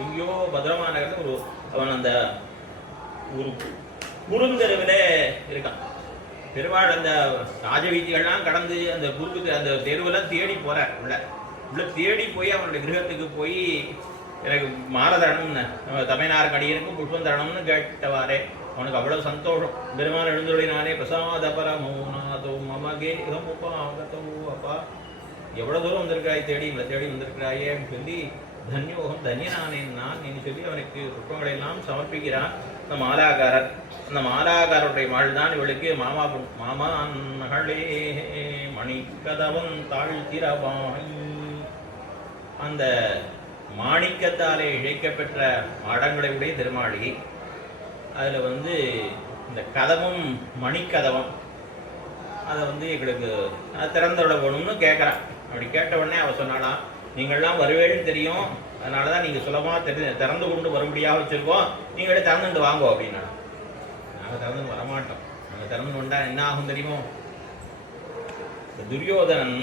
எங்கேயோ பத்ரமா நகர்ல ஒரு அவன் அந்த ஒரு குறுந்தெருவில் இருக்கான். பெருமாள் அந்த ராஜவீதிகள்லாம் கடந்து அந்த குறுக்கு அந்த தெருவெல்லாம் தேடி போறார். உள்ள தேடி போய் அவனுடைய கிரகத்துக்கு போய் எனக்கு மாலை தரணும்னு, தமிழ்நாடு அடியனுக்கும் புஷ்பம் தரணும்னு கேட்டவாறே அவனுக்கு அவ்வளவு சந்தோஷம். பெருமாள் எழுந்துள்ளினானே பிரசாத பரமோநாதோ மமகேகம் உபாகதோ. அப்பா எவ்வளவு தூரம் வந்திருக்காய், தேடி வந்திருக்கிறாயே சொல்லி தன்யோகம் தன்யனானேன் நான் என்று சொல்லி அவனுக்கு புஷ்பங்களை எல்லாம் சமர்ப்பிக்கிறான் அந்த மாலாகாரர். அந்த மாலாகாரருடைய மகள் தான் இவளுக்கு மாமா மகளே மணிக்கதவன் தாழ்த்திரவாய். அந்த மாணிக்கத்தாலே இழைக்கப்பெற்ற மாடங்களை உடைய திருமாளிகை. அதில் இந்த கதவும் மணிக்கதவம் அதை எங்களுக்கு திறந்துவிட போகணும்னு கேட்குறான். அப்படி கேட்ட உடனே அவள் சொன்னாலாம், நீங்கள்லாம் வருவேன்னு தெரியும், அதனால தான் நீங்கள் சுலபமாக திறந்து கொண்டு வரும்படியாக வச்சுருக்கோம், நீங்களே திறந்துட்டு வாங்கோ அப்படின்னா. நாங்கள் திறந்து வரமாட்டோம், நாங்கள் திறந்து வந்தால் என்ன ஆகும் தெரியுமோ? துரியோதனன்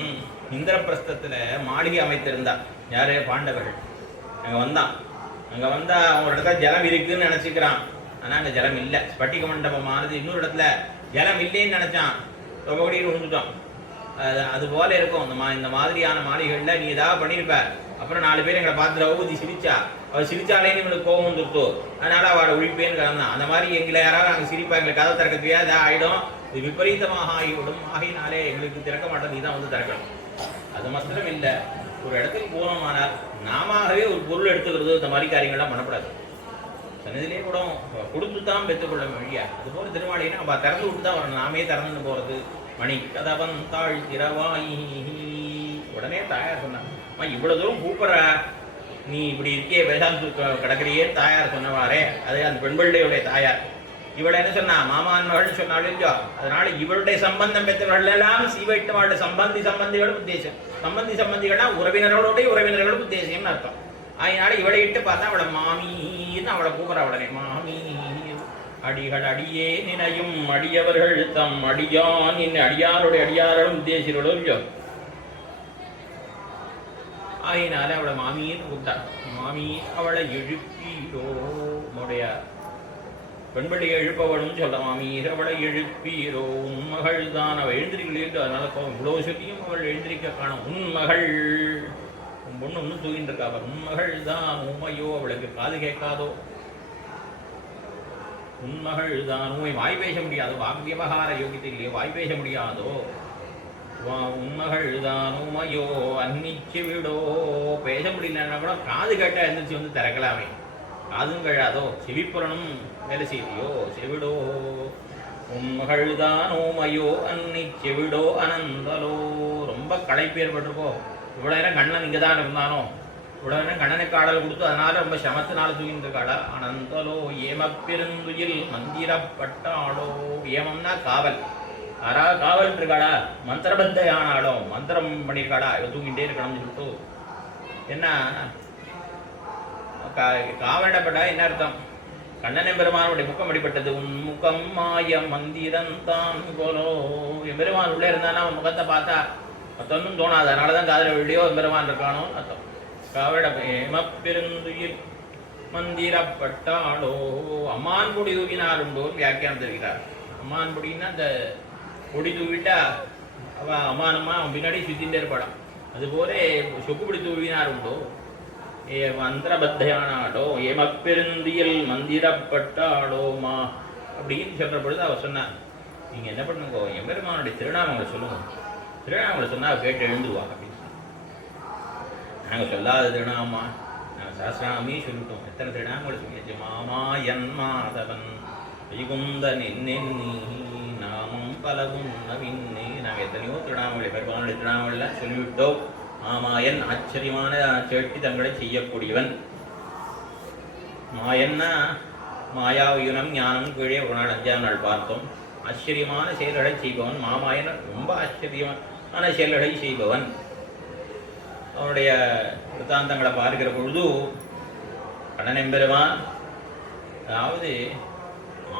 இந்திரபிரஸ்தத்தில் மாளிகை அமைத்திருந்தான். யாரு? பாண்டவர்கள். அங்கே வந்தான். அங்கே வந்தால் அவங்க இடத்துல ஜலம் இருக்குன்னு நினச்சிக்கிறான். ஆனால் அங்கே ஜலம் இல்லை. ஸ்பட்டிக மண்டபமானது இன்னொரு இடத்துல ஜலம் இல்லைன்னு நினச்சான். தொகைடியில் விழுந்துட்டான். அது போல இருக்கும் இந்த மாதிரியான மாளிகைகளில் நீ ஏதாவது பண்ணியிருப்ப. அப்புறம் 4 பேர் எங்களை பார்த்து ரகுபதி சிரிச்சா, அவள் சிரிச்சாலேன்னு இவனுக்கு கோபம் வந்துருத்தோ, அதனால அவளை ஒழிப்பேன்னு கிடந்தான். அந்த மாதிரி எங்களை யாராவது நாங்கள் சிரிப்பா, எங்களுக்கு கதை திறக்கத்தையா இதாக ஆகிடும், இது விபரீதமாக ஆகிவிடும், ஆகினாலே எங்களுக்கு திறக்க மாட்டோம், நீ தான் திறக்கணும். அது மாத்திரம் இல்லை, ஒரு இடத்துக்கு போனோமானால் நாமவே ஒரு பொருள் எடுத்துக்கிறது, இந்த மாதிரி காரியங்கள்லாம் பண்ணக்கூடாது. சன்னதிலே கூட கொடுத்து தான் பெற்றுக்கொள்ள வழியா. அதுபோல திருமாளிகைன்னா நம்ம திறந்து விட்டு தான் வரணும், நாமே திறந்துன்னு போகிறது. மணி கதவன் தாழ்த்திரவாய். உடனே தாயார் சொன்னான், இவ்வளவு தூரம் கூப்பிட்ற, நீ இப்படி இருக்கே வேதாந்து கிடக்கிறியே தாயார் சொன்னவாறே. அது அந்த பெண்பிள்ளையுடைய தாயார். இவளை என்ன சொன்னா? மாமான் மகள் சொன்னாலும் இல்லையோ. அதனால இவளுடைய சம்பந்தம் பெற்றவர்கள் எல்லாம் சீவைட்டவாளுடைய சம்பந்திகளும் உத்தேசம். சம்பந்திகளா உறவினர்களுடைய உறவினர்களும் உத்தேசம்னு அர்த்தம். அதனால இவளை இட்டு பார்த்தா அவளை மாமீன்னு அவளை கூப்பிட்ற. உடனே மாமீ அடிகள் அடியே நினையும் அடியவர்கள் தம் அடியான் அடியாருடைய அடியார்களும் உத்தேசிகளோ இல்லையோ. ஆயினால அவளை மாமின்னு கூப்பிட்டா. மாமி அவளை எழுப்பீரோ, உன்னுடைய பெண்பள்ளியை எழுப்பவனும் சொல்ல. மாமி அவளை எழுப்பீரோ, உன் மகள் தான். அவள் எழுந்திரிக்கலையோ, அதனால இவ்வளவு சொல்லியும் அவள் எழுந்திரிக்க காணும். உன் மகள், உன் பொண்ணு ஒன்றும் தூங்கிட்டு இருக்கா. அவர் உன் மகள் தான். உண்மையோ, அவளுக்கு காது கேட்காதோ. உன் மகள் தான். உண்மை வாய் பேச முடியாதோ, வாக்கியவகார யோகியத்தை இல்லையோ, வாய் பேச முடியாதோ. உண்மகள் தான். உமையோ அன்னிச்சு விடோ. பேச முடியலன்னா கூட காது கேட்டா எழுந்திரிச்சு திறக்கலாமே. காதும் கழாதோ, செவிப்புறனும் வேலை செய்தியோ. செவிடோ உண்மகள் தான். உமையோ அன்னி செவிடோ அனந்தலோ. ரொம்ப களைப்பு ஏற்பட்டிருக்கோ. இவ்வளோ நேரம் கண்ணன் இங்கே தான் இருந்தானோ, இவ்வளோ நேரம் கண்ணனுக்கு ஆடல் கொடுத்து அதனால ரொம்ப சமத்தினால தூங்கிட்டு இருக்காடா. அனந்தலோ ஏமப்பெருந்துயில் மந்திரப்பட்டாளோ. ஏமம்னா காவல். யாராவது காவல் இருக்காளா? மந்திரபத்தையானாலும் மந்திரம் பண்ணியிருக்காளா? இவ தூங்கிட்டே இருக்கணும்னு சொல்லிட்டு என்ன காவலிடப்பட்டா என்ன அர்த்தம்? கண்ணன் பெருமானுடைய முக்கம் அடிப்பட்டது. உன் முகம் மாய மந்திரம் தான் போலோ. எம்பெருமான் உள்ளே இருந்தானா அவன் முகத்தை பார்த்தா மொத்தம் தோணாது. அதனாலதான் காதல வெளியோ எம்பெருமான் இருக்கானோ அர்த்தம். காவலிட ஏமப்பெருந்துயில் மந்திரப்பட்டாளோ. அம்மான் பொடி தூக்கினார் உண்டோ வியாக்கியானம் தெரிகிறார். அம்மான் பொடின்னா அந்த பொடி தூவிட்டா அவன் அம்மானம்மா அவன் பின்னாடி சுத்தின்ண்டே இருப்பாளாம். அதுபோல சொக்குப்பிடி தூவினார் உண்டோ. மந்திரபத்தையானாடோ. ஏமப்பெருந்தியல் மந்திரப்பட்டாளோமா அப்படின்னு சொல்ற பொழுது அவ சொன்னான், நீங்க என்ன பண்ணுங்க, எம்பெருமானுடைய திருநாமங்களை சொல்லுங்க. திருநாமங்களை சொன்னா கேட்டு எழுந்துருவா அப்படின்னு சொன்னாங்க. நாங்கள் சொல்லாத திருநாமா, நாங்கள் சாஸ்திராமே சொல்லிட்டோம். எத்தனை திருநாமங்களை சொல்லியாச்சு. மாமா என் மாதவன் வைகுந்தன் என்னென்னி நாமும் பலவும் நவின்னே. நாங்கள் எத்தனையோ திருநாமங்களை பெருமானுடைய திருநாமங்கள்லாம் சொல்லிவிட்டோம். மாமாயன் ஆச்சரியமான சேட்டிதங்களை செய்யக்கூடியவன். மாயன்னா மாயாவியுனம் ஞானம் கீழே ஒரு நாள் 5ஆம் நாள் பார்த்தோம். ஆச்சரியமான செயல்களை செய்பவன் மாமாயன், ரொம்ப ஆச்சரியமான செயல்களை செய்பவன். அவனுடைய விருத்தாந்தங்களை பார்க்கிற பொழுது கண்ணனெம்பெருமான், அதாவது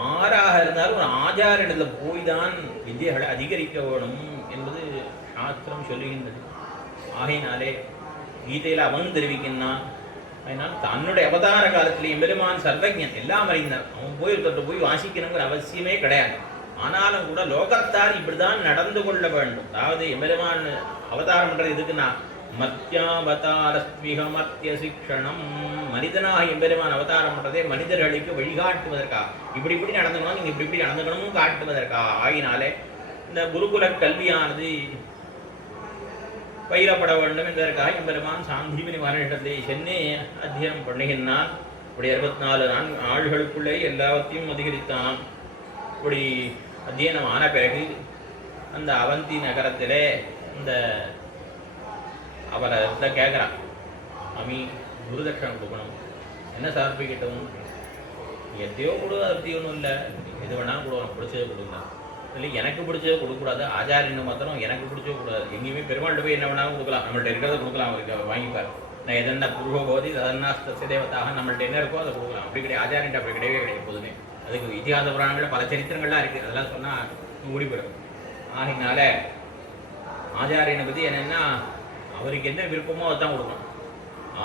ஆறாக இருந்தாலும் ஒரு ஆச்சாரியனிடத்தில் போய் தான் வித்தியைகளை அதிகரிக்க வேணும் என்பது சாஸ்திரம் சொல்லுகின்றது. ஆகையினாலே கீதையில் அவன் தெரிவிக்கின்றான். அதனால் தன்னுடைய அவதார காலத்திலே எம்பெருமான் சர்வஜன், எல்லாம் அறிந்தான். அவன் போய் வாசிக்கணுங்கிற அவசியமே கிடையாது. ஆனாலும் கூட லோகத்தார் இப்படிதான் நடந்து கொள்ள வேண்டும். அதாவது எம்பெருமான் அவதாரம் பண்றது எதுக்குன்னா மத்தியாவதாரஸ்மிக மத்திய சிக்ஷணம், மனிதனாக எம்பெருமான் அவதாரம் பண்றதே மனிதர்களுக்கு வழிகாட்டுவதற்காக. இப்படி நடந்துக்கணும், நீங்க இப்படி நடந்துக்கணும் காட்டுவதற்காக. ஆகினாலே இந்த குருகுல கல்வியானது பயிரப்பட வேண்டும் என்பதற்காக எம்பெருமான் சாந்திமணி மகனிடத்தை சென்று அத்தியனம் பண்ணுகின்றான். இப்படி 64 ஆள்களுக்குள்ளே எல்லாவற்றையும் அதிகரித்தான். இப்படி அத்தியனம் ஆன பிறகு அந்த அவந்தி நகரத்திலே இந்த அவரை கேட்குறான், அமி குருதட்சணம் கொடுக்கணும், என்ன சமர்ப்பிக்கிட்டவும்? எத்தையோ கொடு, அப்படி ஒன்றும் இல்லை, எது வேணாலும் கொடுக்கணும், பிடிச்சதை கொடுக்கலாம். இல்லை எனக்கு பிடிச்சதை கொடுக்கக்கூடாது, ஆச்சாரியன்னு மாத்திரம் எனக்கு பிடிச்சது கூடாது. எங்கேயுமே பெருமாள்கிட்ட போய் என்ன வேணாலும் கொடுக்கலாம், நம்மள்ட்ட இருக்கிறத கொடுக்கலாம், அவருக்கு வாங்கிப்பார். நான் எதென்ன பூர்வபோதி அதன்னாஸ்த தேவத்தாக நம்மள்ட்ட என்ன இருக்கோ அதை கொடுக்கலாம். அப்படி கிடையாது, ஆச்சாரியன்ட்ட அப்படி கிடையவே கிடையாது. எப்போதுமே அதுக்கு இதிகாச புராணங்களில் பல சரித்திரங்கள்லாம் இருக்குது, அதெல்லாம் சொன்னால் முடிப்படும். ஆகினால ஆச்சாரியனை பற்றி என்னென்னா அவருக்கு என்ன விருப்பமோ அதுதான் கொடுக்கணும்.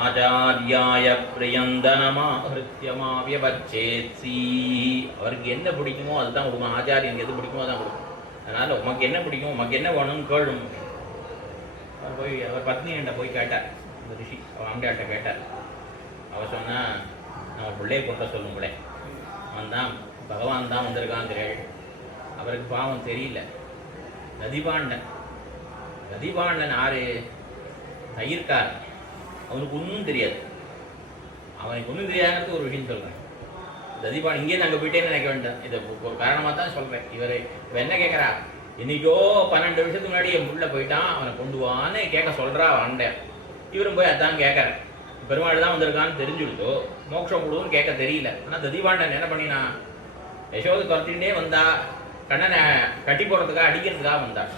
ஆச்சாரியாய பிரியந்தனமா ஹிருத்யமாவியபச்சேத்ஸி, அவருக்கு என்ன பிடிக்குமோ அதுதான் கொடுக்கணும். ஆச்சாரியனுக்கு எது பிடிக்குமோ அதான் கொடுக்கணும். அதனால் உமக்கு என்ன பிடிக்கும், உமக்கு என்ன வேணும்னு கேளும். அவர் போய் அவர் பத்னிகிட்ட போய் கேட்டார். இந்த ரிஷி அவர் அம்மையாட்ட கேட்டார். அவர் சொன்னால் நம்ம பிள்ளையை கொண்ட சொல்லுங்களே, அவன் தான் பகவான் தான் வந்திருக்காங்கிறேள். அவருக்கு பாவம் தெரியல. நதிபாண்டன் ஆறு தயிர்கார், அவனுக்கு ஒன்றும் தெரியாது. அவனுக்கு ஒன்றும் தெரியாதுன்னு ஒரு விஷயம் சொல்கிறேன். ததிபான் இங்கேருந்து அங்கே போயிட்டேன்னு நினைக்க வேண்டாம். இதை ஒரு காரணமாக தான் சொல்கிறேன். இவர் என்ன கேட்குறா, இன்னைக்கோ 12 வருஷத்துக்கு முன்னாடி என் புள்ள போயிட்டான், அவனை கொண்டு வான்னு கேட்க சொல்கிறா வாண்டேன். இவரும் போய் அதான் கேட்குறேன். பெருமாள் தான் வந்திருக்கான்னு தெரிஞ்சுடுதோ, மோட்சம் கொடுன்னு கேட்க தெரியல. ஆனால் ததிபாண்டன் என்ன பண்ணினா, யசோதை துரத்திகிட்டே வந்தா, கண்ணனை கட்டி போடுறதுக்காக அடிக்கிறதுக்காக வந்தான்.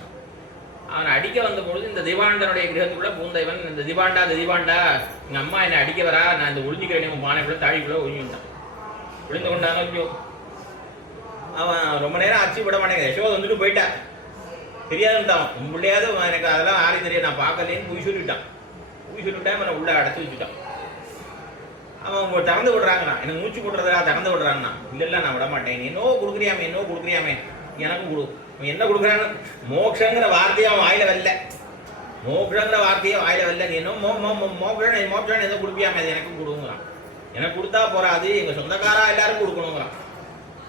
அவனை அடிக்க வந்த பொழுது இந்த திவாண்டனுடைய கிரகத்துக்குள்ள பூந்தவன், இந்த திவாண்டா எங்கள் அம்மா என்னை அடிக்க வரா, நான் இந்த ஒழிஞ்சிக்கிறேன் பானைக்குள்ள தாழிக்குள்ள ஒழிஞ்சுட்டான். விழுந்து கொண்டாங்க. ஐயோ, அவன் ரொம்ப நேரம் அச்சு விட மாட்டேங்க. யசோதை வந்துட்டு போயிட்டா, தெரியாதுன்ட்டான். உள்ளேயாவது எனக்கு அதெல்லாம் யாரையும் தெரியாது, நான் பார்க்கலேன்னு பொய் சொல்லிவிட்டான். அவனை உள்ள அடைச்சி வச்சுட்டான். அவன் திறந்து விடுறாங்கண்ணா, எனக்கு மூச்சு போடுறதா திறந்து விடுறாங்கண்ணா. இல்லை நான் விட மாட்டேன், என்னோ கொடுக்குறியாமே எனக்கும் கொடு. என்ன கொடுக்குறான்னு மோக்ஷங்கிற வார்த்தையை அவன் வாயில வரல. நீ என்ன மோக்ஷன் எதோ கொடுப்பியாமே, அது எனக்கும் கொடுங்கிறான். எனக்கு கொடுத்தா போறாது, எங்க சொந்தக்காரா எல்லாரும் கொடுக்கணுங்கிறான்.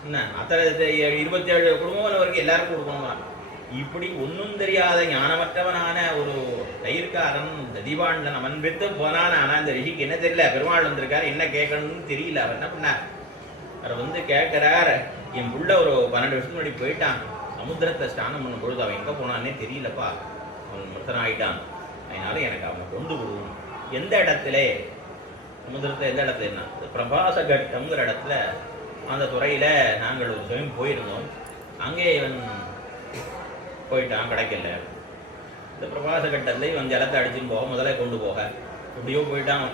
என்ன அத்தனை 27 குடும்பம் வரைக்கும் எல்லாருக்கும் கொடுக்கணுங்கிறான். இப்படி ஒன்றும் தெரியாத ஞானமற்றவனான ஒரு தயிர்காரன் ததிபாண்டன் அவன் வித்து போனான். ஆனால் இந்த ரிஷிக்கு என்ன தெரியல, பெருமாள் வந்திருக்காரு, என்ன கேட்கணும்னு தெரியல. அவர் என்ன பண்ணார், அவர் கேட்கிறார், என் புள்ள ஒரு 12 வருஷத்துக்கு முன்னாடி போயிட்டான், சமுத்திரத்தை ஸ்நானம் பண்ணும் பொழுது அவன் எங்கே போனான்னே தெரியலப்பா, அவன் மொத்தம் ஆகிட்டான். அதனால எனக்கு அவனை கொண்டு விடுவோம். எந்த இடத்துல சமுத்திரத்தை, எந்த இடத்துல என்ன பிரபாச கட்டம்ங்கிற இடத்துல அந்த துறையில் நாங்கள் ஒரு சமயம் போயிருந்தோம். அங்கே இவன் போயிட்டான், கிடைக்கல. இந்த பிரபாச கட்டத்தில் இவன் ஜலத்தை அடிச்சுன்னு போக, முதல்ல கொண்டு போக எப்படியோ போயிட்டான்.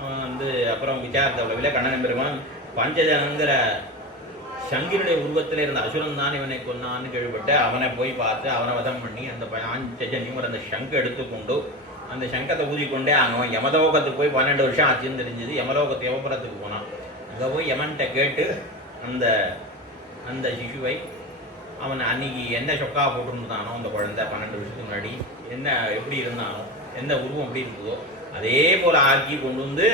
அவன் அப்புறம் விசாரத்தை உலகில் கண்ணன் பெருமான் பஞ்சஜனங்கிற சங்கினுடைய உருவத்தில் இருந்த அசுரன் தான் இவனை கொன்னான்னு கேள்விப்பட்டு அவனை போய் பார்த்து அவனை வதம் பண்ணி அந்த பஞ்சஜனியும் அந்த சங்கு எடுத்துக்கொண்டு அந்த சங்கத்தை ஊதிக்கொண்டே அவன் யமலோகத்துக்கு போய் 12 வருஷம் ஆச்சுன்னு தெரிஞ்சது. யமலோகத்து யமபுரத்துக்கு போனான். அங்கே போய் யமன்கிட்ட கேட்டு அந்த சிசுவை அவன் அன்னைக்கு என்ன சொக்கா போட்டுருந்தானோ அந்த குழந்தை 12 வருஷத்துக்கு முன்னாடி என்ன எப்படி இருந்தானோ, எந்த உருவம் எப்படி இருந்ததோ அதே போல் ஆக்கி கொண்டு வந்து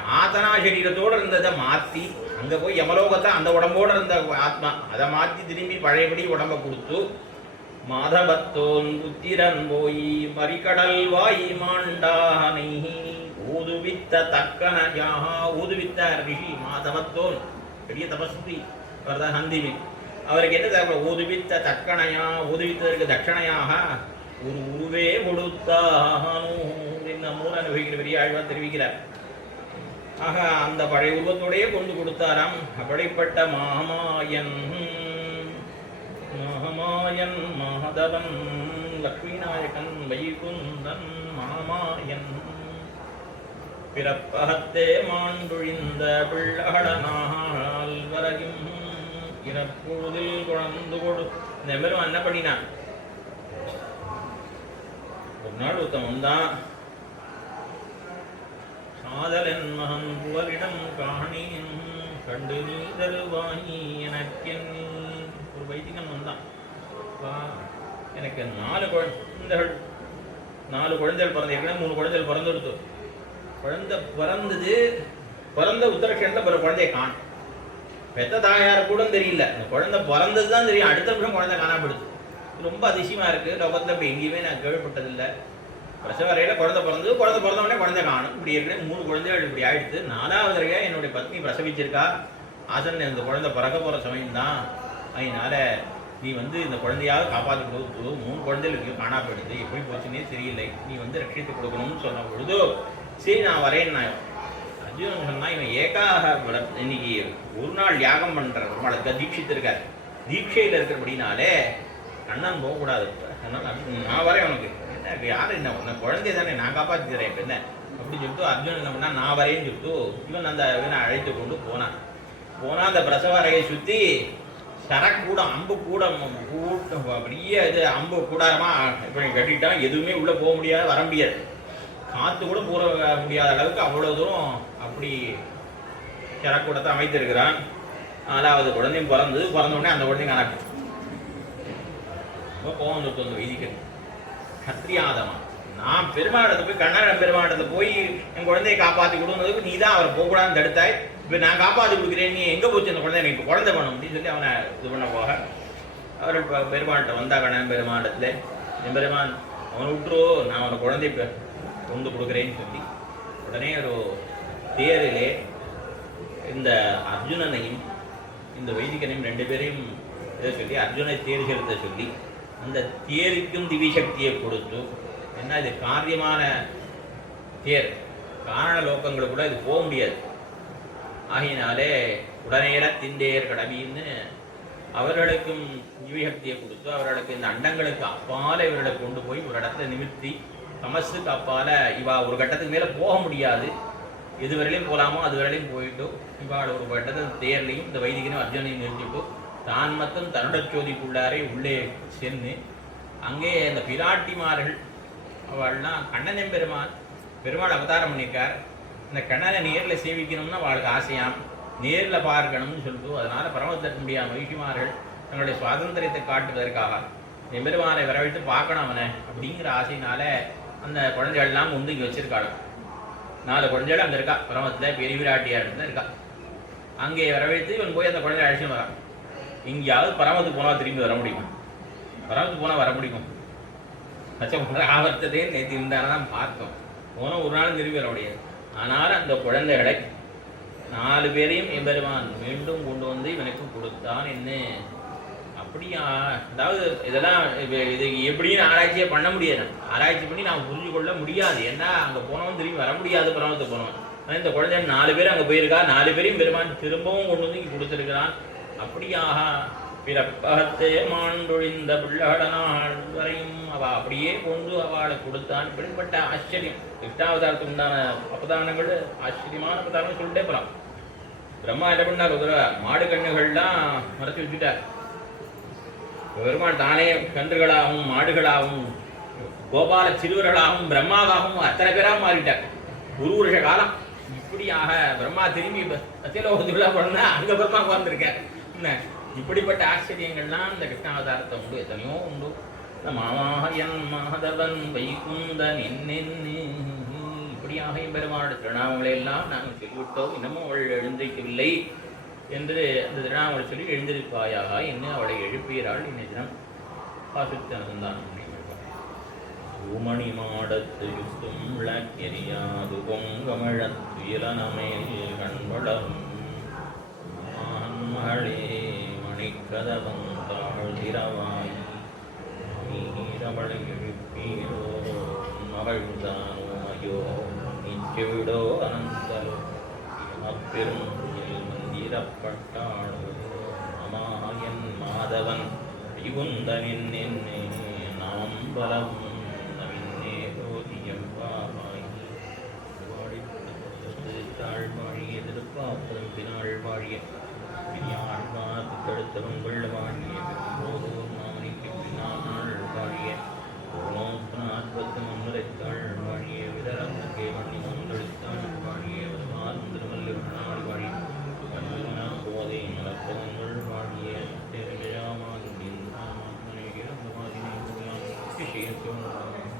யாத்தனா சரீரத்தோடு இருந்ததை மாற்றி அங்கே போய் யமலோகத்தை அந்த உடம்போடு இருந்த ஆத்மா அதை மாற்றி திரும்பி பழையபடி உடம்பை கொடுத்து மாதவத்தோன் புத்திரன் போய் மறிக்கடல் வாய் மாண்டானை ஊதுவித்த தக்கனஜாகா. ஊதுவித்த ரிஷி மாதவத்தோன் பெரிய தபஸ்வி வரதான் ஹந்திமி. அவருக்கு என்ன தேவை, ஊதுவித்த தக்கணையா, ஊதுவித்ததற்கு தட்சணையாக ஒரு உருவே கொடுத்தானோ என்ன மூணு அனுபவிக்கிற பெரிய ஆழ்வா தெரிவிக்கிறார். ஆக அந்த பழைய உருவத்தோடையே கொண்டு கொடுத்தாராம். அப்படிப்பட்ட மகாமாயன் மாதவன் லக்ஷ்மிநாயகன் வைகுந்தன் மாமாயன் பிறப்பகத்தே மாண்டொழிந்த பிள்ளடனால் வரையும் இறப்பொழுதில் குழந்து கொடு. இந்த பெரும் என்ன பண்ணினான், ஒரு நாள் ஒருத்தன் தான் சாதலன் மகன் புவரிடம் காணியும் கண்டு நீ தருவாயி எனக்கென். ஒரு வைதிகன் வந்தான், எனக்கு 4 குழந்தைகள் பிறந்த, ஏற்கனவே 3 குழந்தைகள் பிறந்துடுத்து. குழந்தை பிறந்த உத்தரக்ஷேணத்தில் பிற குழந்தைய காணும். பெத்த தாயார் கூட தெரியல, அந்த குழந்தை பிறந்தது தான் தெரியும். அடுத்த நிமிஷம் குழந்தை காணாப்படுது. ரொம்ப அதிசயமா இருக்கு. லோகத்தில் இப்போ எங்கேயுமே நான் கேள்விப்பட்டதில்லை. பிரசவ வரையில் குழந்தை பிறந்தவுடனே குழந்தை காணும். இப்படி ஏற்கனவே 3 குழந்தைகள் இப்படி ஆயிடுத்து. 4வது வரையா என்னுடைய பத்னி பிரசவிச்சிருக்கா. ஆசன் இந்த குழந்தை பிறக்க போகிற சமயம் தான். அதனால நீ இந்த குழந்தையாவது காப்பாற்றி கொடுத்து 3 குழந்தைகளுக்கு காணாப்படுது, எப்படி போச்சுன்னே தெரியலை, நீ ரட்சித்து கொடுக்கணும்னு சொன்ன பொழுது சரி நான் வரேன். நான் அர்ஜுனன் சொன்னா, இவன் ஏகாக இன்னைக்கு ஒரு நாள் யாகம் பண்ற நம்மளுக்கு தீட்சித்திருக்கார். தீட்சையில் இருக்கிறபடினாலே கண்ணன் போகக்கூடாது. அதனால நான் வரேன், உனக்கு என்ன யார் என்ன உன்னை குழந்தைய தானே நான் காப்பாற்றி தரேன், இப்போ என்ன அப்படின்னு சொல்லிட்டு அர்ஜுனன் என்ன பண்ணா, நான் வரேன்னு சொல்லிட்டு இவன் அந்த இவனை அழைத்து கொண்டு போனான். அந்த பிரசவ அறையை சுற்றி சரக்கூடம் அம்பு கூடம் அப்படியே இது அம்பு கூடாரமா இப்படி கட்டிட்டான். எதுவுமே உள்ள போக முடியாது, வர முடியாது, காத்து கூட போற முடியாத அளவுக்கு அவ்வளவு தூரம் அப்படி சரக்கூடத்தை அமைத்திருக்கிறான். 4வது குழந்தையும் பிறந்த உடனே அந்த குழந்தைங்க காணாது. கோவம் வந்துட்டு வந்து வைதிகன் கத்திரியாதமா, நான் பெருமாடத்தை போய் கண்ணன் பெருமாடத்தை போய் என் குழந்தையை காப்பாற்றி கொடுத்ததுக்கு நீ தான் அவரை போகக்கூடாதுன்னு தடுத்தாய். இப்போ நான் காப்பாற்றி கொடுக்குறேன், நீ எங்கே போச்சு அந்த குழந்தை, எனக்கு குழந்தை பண்ணும் அப்படின்னு சொல்லி அவனை இது பண்ண போக அவர்கள் பெருமாள்கிட்ட வந்தா கண்ணன் பெருமாண்டத்தில், என் பெருமான் அவனை விட்டுருவோ, நான் அவனை குழந்தை கொண்டு கொடுக்குறேன்னு சொல்லி உடனே ஒரு தேரிலே இந்த அர்ஜுனனையும் இந்த வைதிகனையும் 2 பேரையும் இதை சொல்லி அர்ஜுனை தேர் செலுத்த சொல்லி அந்த தேருக்கும் திவ்ய சக்தியை கொடுத்து, என்ன இது காரியமான தேர், காரண லோகங்களுக்கு கூட இது போக முடியாது. ஆகினாலே உடனேல திண்டேர் கடவின்னு அவர்களுக்கும் திவ்யசக்தியை கொடுத்து அவர்களுக்கு இந்த அண்டங்களுக்கு அப்பால இவர்களை கொண்டு போய் ஒரு இடத்துல நிமித்தி தமசுக்கு அப்பால இவா ஒரு கட்டத்துக்கு மேலே போக முடியாது, எது வரையிலையும் போகலாமோ அது வரையிலையும் போயிட்டு இவாள் ஒரு கட்டத்தில் தேர்லையும் இந்த வைதிகனும் அர்ஜுனையும் நிறுத்திட்டு தான் மட்டும் தனுடச்சோதிக்குள்ளாரே உள்ளே சென்று அங்கே இந்த பிராட்டிமார்கள் அவள்லாம் கண்ணன் பெருமாள் அவதாரம் பண்ணியிருக்கார். இந்த கண்ணனை நேரில் சேவிக்கணும்னா அவளுக்கு ஆசையாம், நேரில் பார்க்கணும்னு சொல்லிட்டு அதனால பரமத்திற்கு முடியாத மகிழ்ச்சிமார்கள் தங்களுடைய சுவாதந்திரத்தை காட்டுவதற்காக எம்பெருமானை வரவழைத்து பார்க்கணும் அவனை அப்படிங்கிற ஆசையினால அந்த குழந்தைகள்லாம் இங்கே வச்சிருக்காள். 4 குழந்தைகள் அங்கே இருக்கா, பரமத்தில் பெரிய விராட்டியார் தான் இருக்கா. அங்கே வரவழைத்து இவன் போய் அந்த குழந்தைய அழைச்சின்னு வரான். எங்கேயாவது பரமத்துக்கு போனால் திரும்பி வர முடியுமா? பரமத்துக்கு போனால் வர முடியுமா? ஆவர்த்ததே நேற்று இருந்தால்தான் பார்த்தோம், போனால் ஒரு நாள் திரும்பி வர முடியாது. ஆனால் அந்த குழந்தைகளை 4 பேரையும் எம்பெருமான் மீண்டும் கொண்டு வந்து இவனுக்கு கொடுத்தான். என்ன அப்படியா? அதாவது இதெல்லாம் இது எப்படின்னு ஆராய்ச்சியே பண்ண முடியாது, ஆராய்ச்சி பண்ணி நான் புரிஞ்சு கொள்ள முடியாது. ஏன்னா அங்கே போனவன் திரும்பி வர முடியாது, பரமத்துக்கு போனவன். ஆனால் இந்த குழந்தை 4 பேர் அங்கே போயிருக்கா, 4 பேரையும் பெருமான் திரும்பவும் கொண்டு வந்து இங்கே கொடுத்துருக்கிறான். அப்படியாக பிறப்பகத்தே மாண்டொழிந்த பிள்ளடனாள் வரையும் அவள் அப்படியே கொண்டு அவளை கொடுத்தான். இப்படிப்பட்ட ஆச்சரியம் கிருஷ்ணாவதாரத்துக்கு உண்டான அவதாரணங்கள் ஆச்சரியமான அவதாரம் சொல்லிட்டே போகலாம். பிரம்மா என்ன பண்ணார், ஒரு மாடு கண்ணுகள்லாம் மறைச்சி வச்சுட்டார். பெருமாள் தானே கன்றுகளாகவும் மாடுகளாகவும் கோபால சிறுவர்களாகவும் பிரம்மாவாகவும் அத்தனை பேராக மாறிட்டார். 1 வருஷ காலம் இப்படியாக பிரம்மா திரும்பி சத்தியலோகத்துக்குள்ள போனா அங்கே பிரம்மா உட்கார்ந்துருக்கார். என்ன இப்படிப்பட்ட ஆச்சரியங்கள்லாம் இந்த கிருஷ்ணாவதாரத்தை உண்டு, எத்தனையோ உண்டு. இந்த மாமாயன் மாதவன் வைகுந்தன் என்னென்னு இப்படியாக பெருமாளுடைய திருநாமங்களை எல்லாம் நாங்கள் சொல்லிவிட்டோம், இன்னமும் அவள் எழுந்திருக்கவில்லை என்று அந்த திருநாமங்களை சொல்லி எழுந்திருப்பாயாக என்ன அவளை எழுப்பியறாள். இன்னை தினம் பாசுத்த அனுசந்தானம் பூமணி மாடத்து யுத்தும் விளக்கெரியாது பொங்கமிழத்துயிலனமேல் கண்வளரும் மகளே மணிக்கதவம் தாழ்திரவாய் அவளை எழுப்பீரோ மகள்தானோ ஐயோ நிச்சவிடோ அனந்தலோ அப்பெரும் மந்திரப்பட்டாளோ அமாயன் மாதவன் இகுந்தனின் என்னே நாம் பலம் நவின்னே போதியம் பாவாய் தாழ்வாழி எதிர்பார்ப்பதும் பின்னாள் வாழிய பின்னாழ்வார் தடுத்தவன் வெள்ள வாழிய போதோர் மாமணிக்கு பின்னால் வாழிய ஓணோத்நாற்பத்து முன்னுரைத்தாள் வாழிய விதரத்துக்கே வண்ணி முன்னெடுத்தாள் வாழிய வருமாறும் திருமல்லி நாள் வாழி போதை மலப்பதங்கள் வாழிய தேவையாமாதின் விஷயத்தோடு